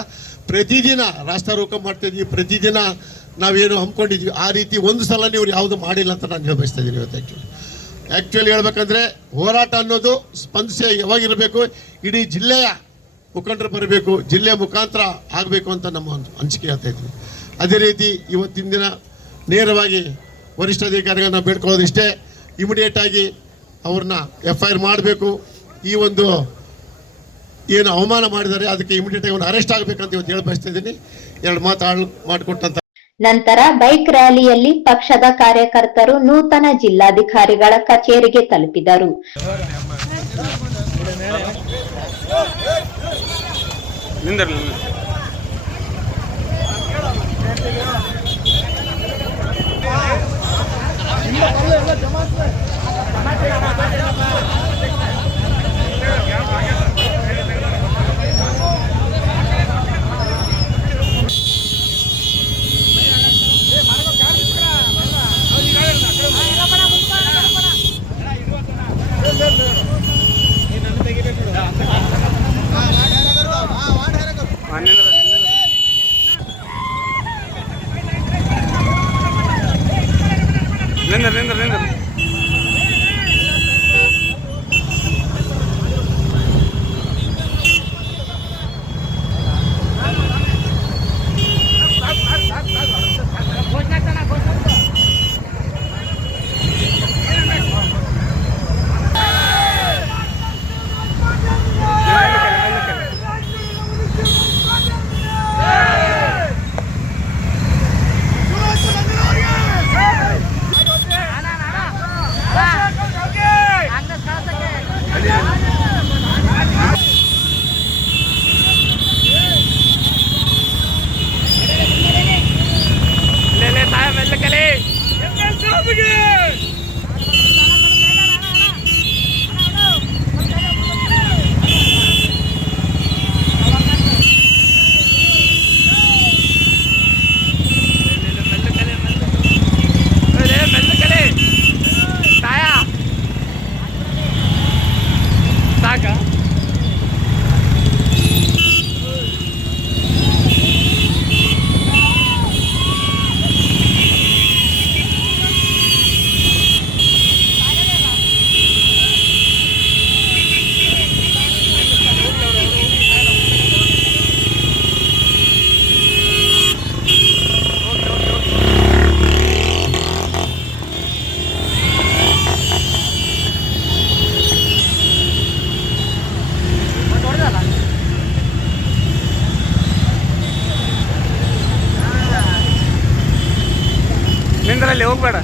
ಪ್ರತಿದಿನ ರಾಸ್ತಾರೋಕ ಮಾಡ್ತಾಯಿದ್ವಿ, ಪ್ರತಿದಿನ ನಾವೇನು ಹಮ್ಮಿಕೊಂಡಿದ್ವಿ. ಆ ರೀತಿ ಒಂದು ಸಲ ನೀವು ಯಾವುದು ಮಾಡಿಲ್ಲ ಅಂತ ನಾನು ಹೇಳಬಯಸ್ತಾ ಇದ್ದೀನಿ ಇವತ್ತು. ಆ್ಯಕ್ಚುಲಿ ಹೇಳ್ಬೇಕಂದ್ರೆ ಹೋರಾಟ ಅನ್ನೋದು ಸ್ಪಂದಿಸಿ ಯಾವಾಗಿರಬೇಕು, ಇಡೀ ಜಿಲ್ಲೆಯ ಮುಖಂಡರು ಬರಬೇಕು, ಜಿಲ್ಲೆಯ ಮುಖಾಂತರ ಆಗಬೇಕು ಅಂತ ನಮ್ಮ ಒಂದು ಅನಿಸಿಕೆ ಹೇಳ್ತಾ ಇದ್ವಿ. ಅದೇ ರೀತಿ ಇವತ್ತಿನ ದಿನ ನೇರವಾಗಿ ವರಿಷ್ಠಾಧಿಕಾರಿಗಳನ್ನ ನಾವು ಬೇಡ್ಕೊಳ್ಳೋದು ಇಷ್ಟೇ, ಇಮಿಡಿಯೇಟಾಗಿ ಅವ್ರನ್ನ FIR ಮಾಡಬೇಕು. ಈ ಒಂದು ಏನು ಅವಮಾನ ಮಾಡಿದ್ದಾರೆ ಅದಕ್ಕೆ ಇಮಿಡಿಯೇಟಾಗಿ ಅವ್ನು ಅರೆಸ್ಟ್ ಆಗಬೇಕಂತ ಇವತ್ತು ಹೇಳಿ ಬಯಸ್ತಾ ಇದ್ದೀನಿ. 2 ಮಾತು ಮಾಡಿಕೊಟ್ಟಂತ ನಂತರ ಬೈಕ್ ರ್ಯಾಲಿಯಲ್ಲಿ ಪಕ್ಷದ ಕಾರ್ಯಕರ್ತರು ನೂತನ ಜಿಲ್ಲಾಧಿಕಾರಿಗಳ ಕಚೇರಿಗೆ ತಲುಪಿದರು. ನಿಂದ್ರಲ್ಲಿ ಹೋಗ್ಬೇಡ.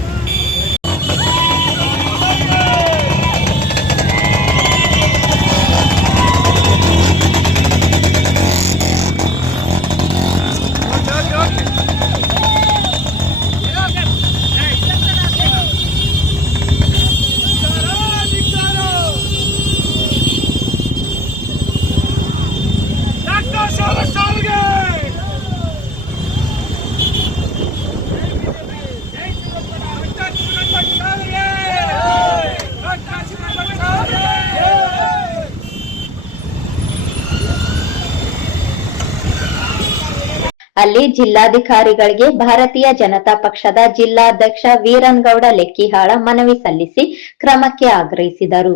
ಅಲ್ಲಿ ಜಿಲ್ಲಾಧಿಕಾರಿಗಳಿಗೆ ಭಾರತೀಯ ಜನತಾ ಪಕ್ಷದ ಜಿಲ್ಲಾಧ್ಯಕ್ಷ ವೀರನ್ಗೌಡ ಲೆಕ್ಕಿಹಾಳ ಮನವಿ ಸಲ್ಲಿಸಿ ಕ್ರಮಕ್ಕೆ ಆಗ್ರಹಿಸಿದರು.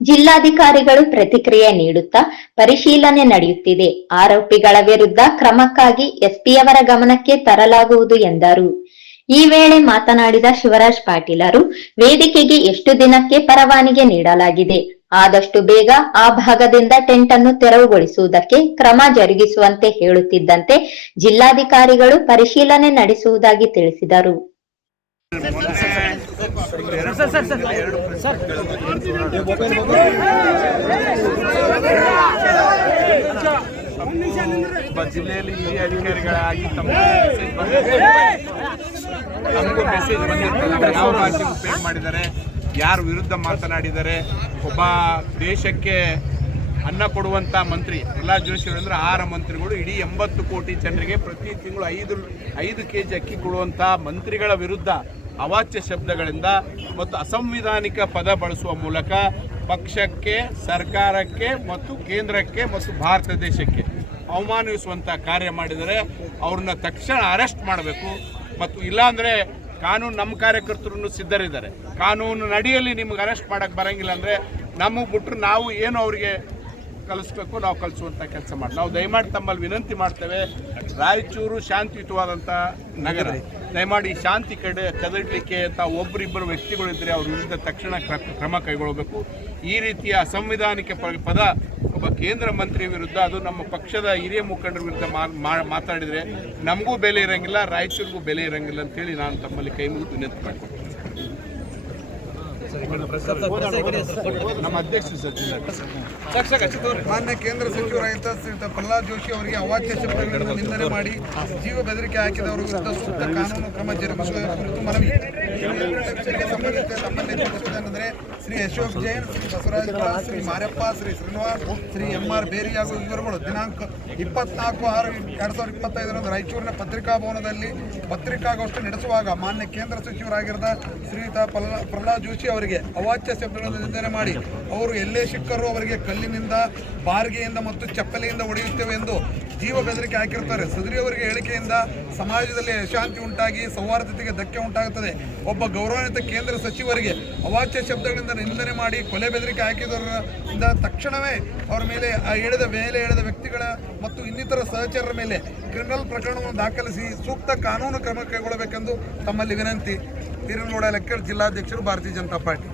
ಜಿಲ್ಲಾಧಿಕಾರಿಗಳು ಪ್ರತಿಕ್ರಿಯೆ ನೀಡುತ್ತಾ ಪರಿಶೀಲನೆ ನಡೆಯುತ್ತಿದೆ, ಆರೋಪಿಗಳ ವಿರುದ್ಧ ಕ್ರಮಕ್ಕಾಗಿ ಎಸ್ಪಿಯವರ ಗಮನಕ್ಕೆ ತರಲಾಗುವುದು ಎಂದರು. ಈ ವೇಳೆ ಮಾತನಾಡಿದ ಶಿವರಾಜ್ ಪಾಟೀಲರು, ವೇದಿಕೆಗೆ ಎಷ್ಟು ದಿನಕ್ಕೆ ಪರವಾನಗಿ ನೀಡಲಾಗಿದೆ, ಆದಷ್ಟು ಬೇಗ ಆ ಭಾಗದಿಂದ ಟೆಂಟ್ ಅನ್ನು ತೆರವುಗೊಳಿಸುವುದಕ್ಕೆ ಕ್ರಮ ಜರುಗಿಸುವಂತೆ ಹೇಳುತ್ತಿದ್ದಂತೆ ಜಿಲ್ಲಾಧಿಕಾರಿಗಳು ಪರಿಶೀಲನೆ ನಡೆಸುವುದಾಗಿ ತಿಳಿಸಿದರು. ಜಿಲ್ಲೆಯಲ್ಲಿ ಹಿರಿಯ ಅಧಿಕಾರಿಗಳಾಗಿ ನಮಗೂ ಮೆಸೇಜ್ ಬಂದಿರ್ತದೆ, ಯಾವ ಭಾಷೆ ಉಪಯೋಗ ಮಾಡಿದ್ದಾರೆ, ಯಾರ ವಿರುದ್ಧ ಮಾತನಾಡಿದ್ದಾರೆ. ಒಬ್ಬ ದೇಶಕ್ಕೆ ಅನ್ನ ಕೊಡುವಂಥ ಮಂತ್ರಿ ಪ್ರಹ್ಲಾದ್ ಜೋಶಿ ಅವರಂದ್ರೆ 6 ಮಂತ್ರಿಗಳು ಇಡೀ 80 ಕೋಟಿ ಜನರಿಗೆ ಪ್ರತಿ ತಿಂಗಳು 5 ಕೆಜಿ ಅಕ್ಕಿ ಕೊಡುವಂಥ ಮಂತ್ರಿಗಳ ವಿರುದ್ಧ ಅವಾಚ್ಯ ಶಬ್ದಗಳಿಂದ ಮತ್ತು ಅಸಂವಿಧಾನಿಕ ಪದ ಬಳಸುವ ಮೂಲಕ ಪಕ್ಷಕ್ಕೆ, ಸರ್ಕಾರಕ್ಕೆ ಮತ್ತು ಕೇಂದ್ರಕ್ಕೆ ಮತ್ತು ಭಾರತ ದೇಶಕ್ಕೆ ಅವಮಾನಿಸುವಂಥ ಕಾರ್ಯ ಮಾಡಿದರೆ ಅವ್ರನ್ನ ತಕ್ಷಣ ಅರೆಸ್ಟ್ ಮಾಡಬೇಕು. ಮತ್ತು ಇಲ್ಲಾಂದರೆ ಕಾನೂನು, ನಮ್ಮ ಕಾರ್ಯಕರ್ತರು ಸಿದ್ಧರಿದ್ದಾರೆ, ಕಾನೂನು ಅಡಿಯಲ್ಲಿ ನಿಮಗೆ ಅರೆಸ್ಟ್ ಮಾಡೋಕ್ಕೆ ಬರೋಂಗಿಲ್ಲ ಅಂದರೆ ನಮಗೆ ಬಿಟ್ಟರು ನಾವು ಏನು ಅವರಿಗೆ ಕಲಿಸ್ಬೇಕು ನಾವು ಕಲಿಸುವಂಥ ಕೆಲಸ ಮಾಡಿ. ನಾವು ದಯಮಾಡಿ ತಮ್ಮಲ್ಲಿ ವಿನಂತಿ ಮಾಡ್ತೇವೆ, ರಾಯಚೂರು ಶಾಂತಿಯುತವಾದಂಥ ನಗರ, ದಯಮಾಡಿ ಶಾಂತಿ ಕದಡಲಿಕ್ಕೆ ಒಬ್ಬರಿಬ್ಬರು ವ್ಯಕ್ತಿಗಳಿದ್ದರೆ ಅವ್ರ ವಿರುದ್ಧ ತಕ್ಷಣ ಕ್ರಮ ಕೈಗೊಳ್ಳಬೇಕು. ಈ ರೀತಿಯ ಅಸಂವಿಧಾನಿಕ ಪದ ಒಬ್ಬ ಕೇಂದ್ರ ಮಂತ್ರಿ ವಿರುದ್ಧ, ಅದು ನಮ್ಮ ಪಕ್ಷದ ಹಿರಿಯ ಮುಖಂಡರ ವಿರುದ್ಧ ಮಾತಾಡಿದರೆ ನಮಗೂ ಬೆಲೆ ಇರೋಂಗಿಲ್ಲ, ರಾಯಚೂರಿಗೂ ಬೆಲೆ ಇರೋಂಗಿಲ್ಲ ಅಂತೇಳಿ ನಾನು ತಮ್ಮಲ್ಲಿ ಕೈ ಮುಗಿದು ವಿನಂತಿ ಮಾಡ್ಕೊಳ್ತೀನಿ. ನಮ್ಮ ಅಧ್ಯಕ್ಷರು ಮಾನ್ಯ ಕೇಂದ್ರ ಸಚಿವರಾಗಿದ್ದ ಶ್ರೀಯುತ ಪ್ರಹ್ಲಾದ್ ಜೋಶಿ ಅವರಿಗೆ ಅವಾಚ್ಯ ಶಬ್ದಗಳನ್ನು ನಿಂದನೆ ಮಾಡಿ ಜೀವ ಬೆದರಿಕೆ ಹಾಕಿದವರ ವಿರುದ್ಧ ಸೂಕ್ತ ಕಾನೂನು ಕ್ರಮ ಜರುಗಿಸುವ ಕುರಿತು ಮನವಿ. ಸಂಬಂಧಿಸಿದ ತಮ್ಮಲ್ಲಿ ತಿಳಿಸುವುದೇನೆಂದರೆ ಶ್ರೀ ಅಶೋಕ್ ಜೈನ್, ಶ್ರೀ ಬಸವರಾಜ್ ಕಳ, ಶ್ರೀ ಮಾರಪ್ಪ, ಶ್ರೀ ಶ್ರೀನಿವಾಸ್, ಶ್ರೀ MR ಬೇರಿ ಹಾಗೂ ಇವರುಗಳು ದಿನಾಂಕ 24/6/2025 ರಾಯಚೂರಿನ ಪತ್ರಿಕಾ ಭವನದಲ್ಲಿ ಪತ್ರಿಕಾಗೋಷ್ಠಿ ನಡೆಸುವಾಗ ಮಾನ್ಯ ಕೇಂದ್ರ ಸಚಿವರಾಗಿದ್ದ ಶ್ರೀಯುತ ಪ್ರಹ್ಲಾದ್ ಜೋಶಿ ಅವರಿಗೆ ಅವಾಚ್ಯ ಶಬ್ದಗಳನ್ನು ನಿಂದನೆ ಮಾಡಿ ಅವರು ಎಲ್ಲೇ ಸಿಕ್ಕರೂ ಅವರಿಗೆ ಕಲ್ಲಿನಿಂದ, ಬಾರಿಗೆಯಿಂದ ಮತ್ತು ಚಪ್ಪಲಿಯಿಂದ ಹೊಡೆಯುತ್ತೇವೆ ಎಂದು ಜೀವ ಬೆದರಿಕೆ ಹಾಕಿರುತ್ತಾರೆ. ಸದರಿ ಅವರಿಗೆ ಹೇಳಿಕೆಯಿಂದ ಸಮಾಜದಲ್ಲಿ ಅಶಾಂತಿ ಉಂಟಾಗಿ ಸೌಹಾರ್ದತೆಗೆ ಧಕ್ಕೆ ಉಂಟಾಗುತ್ತದೆ. ಒಬ್ಬ ಗೌರವಾನ್ವಿತ ಕೇಂದ್ರ ಸಚಿವರಿಗೆ ಅವಾಚ್ಯ ಶಬ್ದಗಳಿಂದ ನಿಂದನೆ ಮಾಡಿ ಕೊಲೆ ಬೆದರಿಕೆ ಹಾಕಿದವರಿಂದ ತಕ್ಷಣವೇ ಅವರ ಮೇಲೆ ಹೇಳಿದ ವ್ಯಕ್ತಿಗಳ ಮತ್ತು ಇನ್ನಿತರ ಸಹಚರರ ಮೇಲೆ ಕ್ರಿಮಿನಲ್ ಪ್ರಕರಣವನ್ನು ದಾಖಲಿಸಿ ಸೂಕ್ತ ಕಾನೂನು ಕ್ರಮ ಕೈಗೊಳ್ಳಬೇಕೆಂದು ತಮ್ಮಲ್ಲಿ ವಿನಂತಿ. ಹಿರೇಗೌಡ ಲೆಕ್ಕರ್, ಜಿಲ್ಲಾಧ್ಯಕ್ಷರು, ಭಾರತೀಯ ಜನತಾ ಪಾರ್ಟಿ.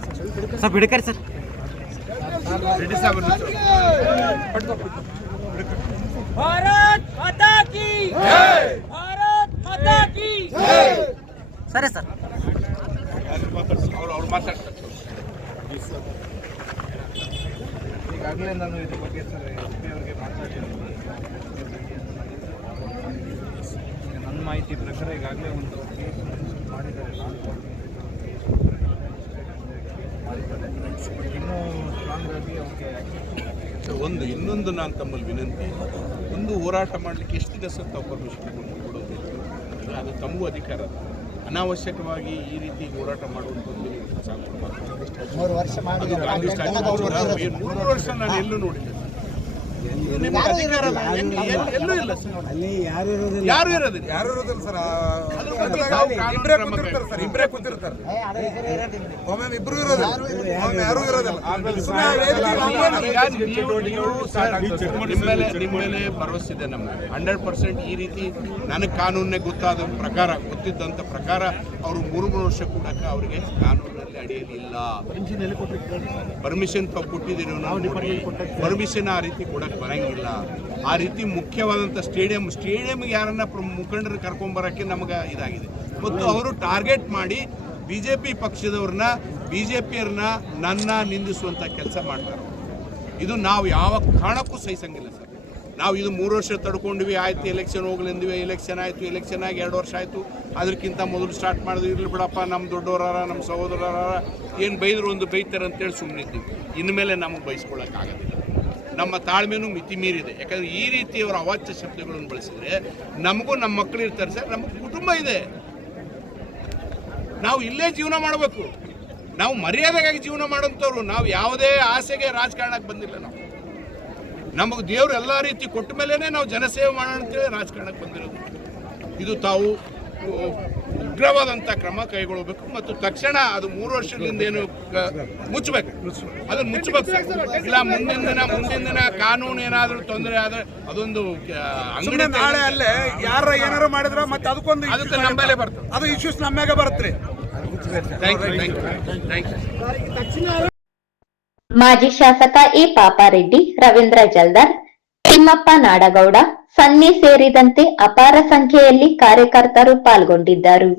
ಭಾರತ್ ಮಾತಾ ಕಿ ಜೈ, ಭಾರತ್ ಮಾತಾ ಕಿ ಜೈ. ಸರಿ ಸರ್, ಅವ್ರು ಮಾತಾಡ್ತಾರೆ. ಈಗಾಗಲೇ ನಾನು ಇದ್ರ ಬಗ್ಗೆ ಸರ್ ಎಸ್.ಪಿ. ಅವರಿಗೆ ಮಾತಾಡಿದ್ದೀನಿ. ನನ್ನ ಮಾಹಿತಿ ಪ್ರಕಾರ ಈಗಾಗಲೇ ಒಂದು ಮಾಡಿದ್ದಾರೆ, ಇನ್ನೂ ಸ್ಟ್ರಾಂಗ್ ಆಗಿ ಅವ್ರಿಗೆ ಇನ್ನೊಂದು ನಾನು ತಮ್ಮಲ್ಲಿ ವಿನಂತಿ, ಒಂದು ಹೋರಾಟ ಮಾಡಲಿಕ್ಕೆ ಎಷ್ಟು ದಿವಸ ತಾವು ಪರ್ಮಿಷನ್ ಕೊಡೋದು, ಅದು ತಮಗೂ ಅಧಿಕಾರ. ಅನಾವಶ್ಯಕವಾಗಿ ಈ ರೀತಿ ಹೋರಾಟ ಮಾಡುವಂಥದ್ದು 3 ವರ್ಷ ಮಾಡಿ 3 ವರ್ಷ ನಾನು ಎಲ್ಲೂ ನೋಡಿದ್ದೆ. ನಿಮಗೆ ಅಧಿಕಾರ ಎಲ್ಲೂ ಇಲ್ಲ ಸರ್, ಯಾರು ಇರೋದಿಲ್ಲ ಸರ್. ಇಬ್ಬರೇ ಕೂತಿರ್ತಾರೆ, ಒಮ್ಮೆ ಇಬ್ರು ಇರೋದಿಲ್ಲ, ಯಾರು ಇರೋದಿಲ್ಲ. ನಿಮ್ಮ ಮೇಲೆ ಭರವಸೆ ಇದೆ ನಮಗೆ 100%. ಈ ರೀತಿ ನನಗೆ ಕಾನೂನೇ ಗೊತ್ತಿದ್ದಂಥ ಪ್ರಕಾರ ಅವರು 3 ವರ್ಷ ಕೂಡ ಅವರಿಗೆ ಕಾನೂನಲ್ಲಿ ಅಡಿಯಲ್ಲಿ ಇಲ್ಲ. ಪರ್ಮಿಷನ್ ಕೊಟ್ಟಿದ್ದೀರಿ ನಾವು, ಪರ್ಮಿಷನ್ ಆ ರೀತಿ ಕೊಡಕ್ಕೆ ಬರಂಗಿಲ್ಲ. ಆ ರೀತಿ ಮುಖ್ಯವಾದಂಥ ಸ್ಟೇಡಿಯಂಗೆ ಯಾರನ್ನ ಮುಖಂಡರು ಕರ್ಕೊಂಬರೋಕ್ಕೆ ನಮಗೆ ಇದಾಗಿದೆ. ಮತ್ತು ಅವರು ಟಾರ್ಗೆಟ್ ಮಾಡಿ BJP ಪಕ್ಷದವ್ರನ್ನ, BJPಯವ್ರನ್ನ ನನ್ನ ನಿಂದಿಸುವಂಥ ಕೆಲಸ ಮಾಡ್ತಾರೆ. ಇದು ನಾವು ಯಾವ ಕಾರಣಕ್ಕೂ ಸಹಿಸಂಗಿಲ್ಲ ಸರ್. ನಾವು ಇದು 3 ವರ್ಷ ತಡ್ಕೊಂಡಿವಿ, ಆಯ್ತು ಎಲೆಕ್ಷನ್ ಹೋಗ್ಲಿಂದಿವಿ, ಎಲೆಕ್ಷನ್ ಆಯಿತು, ಎಲೆಕ್ಷನ್ ಆಗಿ 2 ವರ್ಷ ಆಯಿತು. ಅದಕ್ಕಿಂತ ಮೊದಲು ಸ್ಟಾರ್ಟ್ ಮಾಡಿದ್ವಿ, ಇರಲಿ ಬಿಡಪ್ಪ, ನಮ್ಮ ದೊಡ್ಡವರಾರ, ನಮ್ಮ ಸಹೋದರರ ಏನು ಬೈದರು ಒಂದು ಬೈತಾರೆ ಅಂತೇಳಿ ಸುಮ್ಮನಿದ್ದೀವಿ. ಇನ್ಮೇಲೆ ನಮಗೆ ಬಯಸ್ಕೊಳ್ಳೋಕ್ಕಾಗೋದಿಲ್ಲ. ನಮ್ಮ ತಾಳ್ಮೆನೂ ಮಿತಿ ಮೀರಿದೆ. ಯಾಕಂದರೆ ಈ ರೀತಿ ಅವರ ಅವಾಚ್ಯ ಶಬ್ದಗಳನ್ನು ಬಳಸಿದರೆ ನಮಗೂ ನಮ್ಮ ಮಕ್ಕಳು ಇರ್ತಾರೆ ಸರ್, ನಮಗೆ ಕುಟುಂಬ ಇದೆ, ನಾವು ಇಲ್ಲೇ ಜೀವನ ಮಾಡಬೇಕು. ನಾವು ಮರ್ಯಾದೆಗಾಗಿ ಜೀವನ ಮಾಡೋಂಥವ್ರು, ನಾವು ಯಾವುದೇ ಆಸೆಗೆ ರಾಜಕಾರಣಕ್ಕೆ ಬಂದಿಲ್ಲ. ನಮಗೆ ದೇವರು ಎಲ್ಲ ರೀತಿ ಕೊಟ್ಟ ಮೇಲೇ ನಾವು ಜನಸೇವೆ ಮಾಡೋಣ ಅಂತೇಳಿ ರಾಜಕಾರಣಕ್ಕೆ ಬಂದಿರೋದು. ಇದು ತಾವು ಉಗ್ರವಾದಂಥ ಕ್ರಮ ಕೈಗೊಳ್ಳಬೇಕು ಮತ್ತು ತಕ್ಷಣ ಅದು 3 ವರ್ಷದಿಂದ ಏನು ಮುಚ್ಚಬೇಕು, ಅದನ್ನು ಮುಚ್ಚಬೇಕು ಸರ್. ಇಲ್ಲ ಮುಂದಿನ ದಿನ ಕಾನೂನು ಏನಾದರೂ ತೊಂದರೆ ಆದರೆ ಅದೊಂದು ಅಂಗಡಿ ನಾಳೆ ಅಲ್ಲೇ ಯಾರು ಏನಾರು ಮಾಡಿದ್ರೆ ಮತ್ತೆ ಅದಕ್ಕೆ ನಮ್ಮ ಮೇಲೆ ಬರ್ತದೆ, ಅದು ಇಶ್ಯೂಸ್ ನಮ್ಮಾಗ ಬರುತ್ತೆ. Thank you. ಮಾಜಿ ಶಾಸಕ ಎ ಪಾಪಾರೆಡ್ಡಿ, ರವೀಂದ್ರ ಜಲ್ದಾರ್, ತಿಮ್ಮಪ್ಪ ನಾಡಗೌಡ, ಸನ್ನಿ ಸೇರಿದಂತೆ ಅಪಾರ ಸಂಖ್ಯೆಯಲ್ಲಿ ಕಾರ್ಯಕರ್ತರು ಪಾಲ್ಗೊಂಡಿದ್ದರು.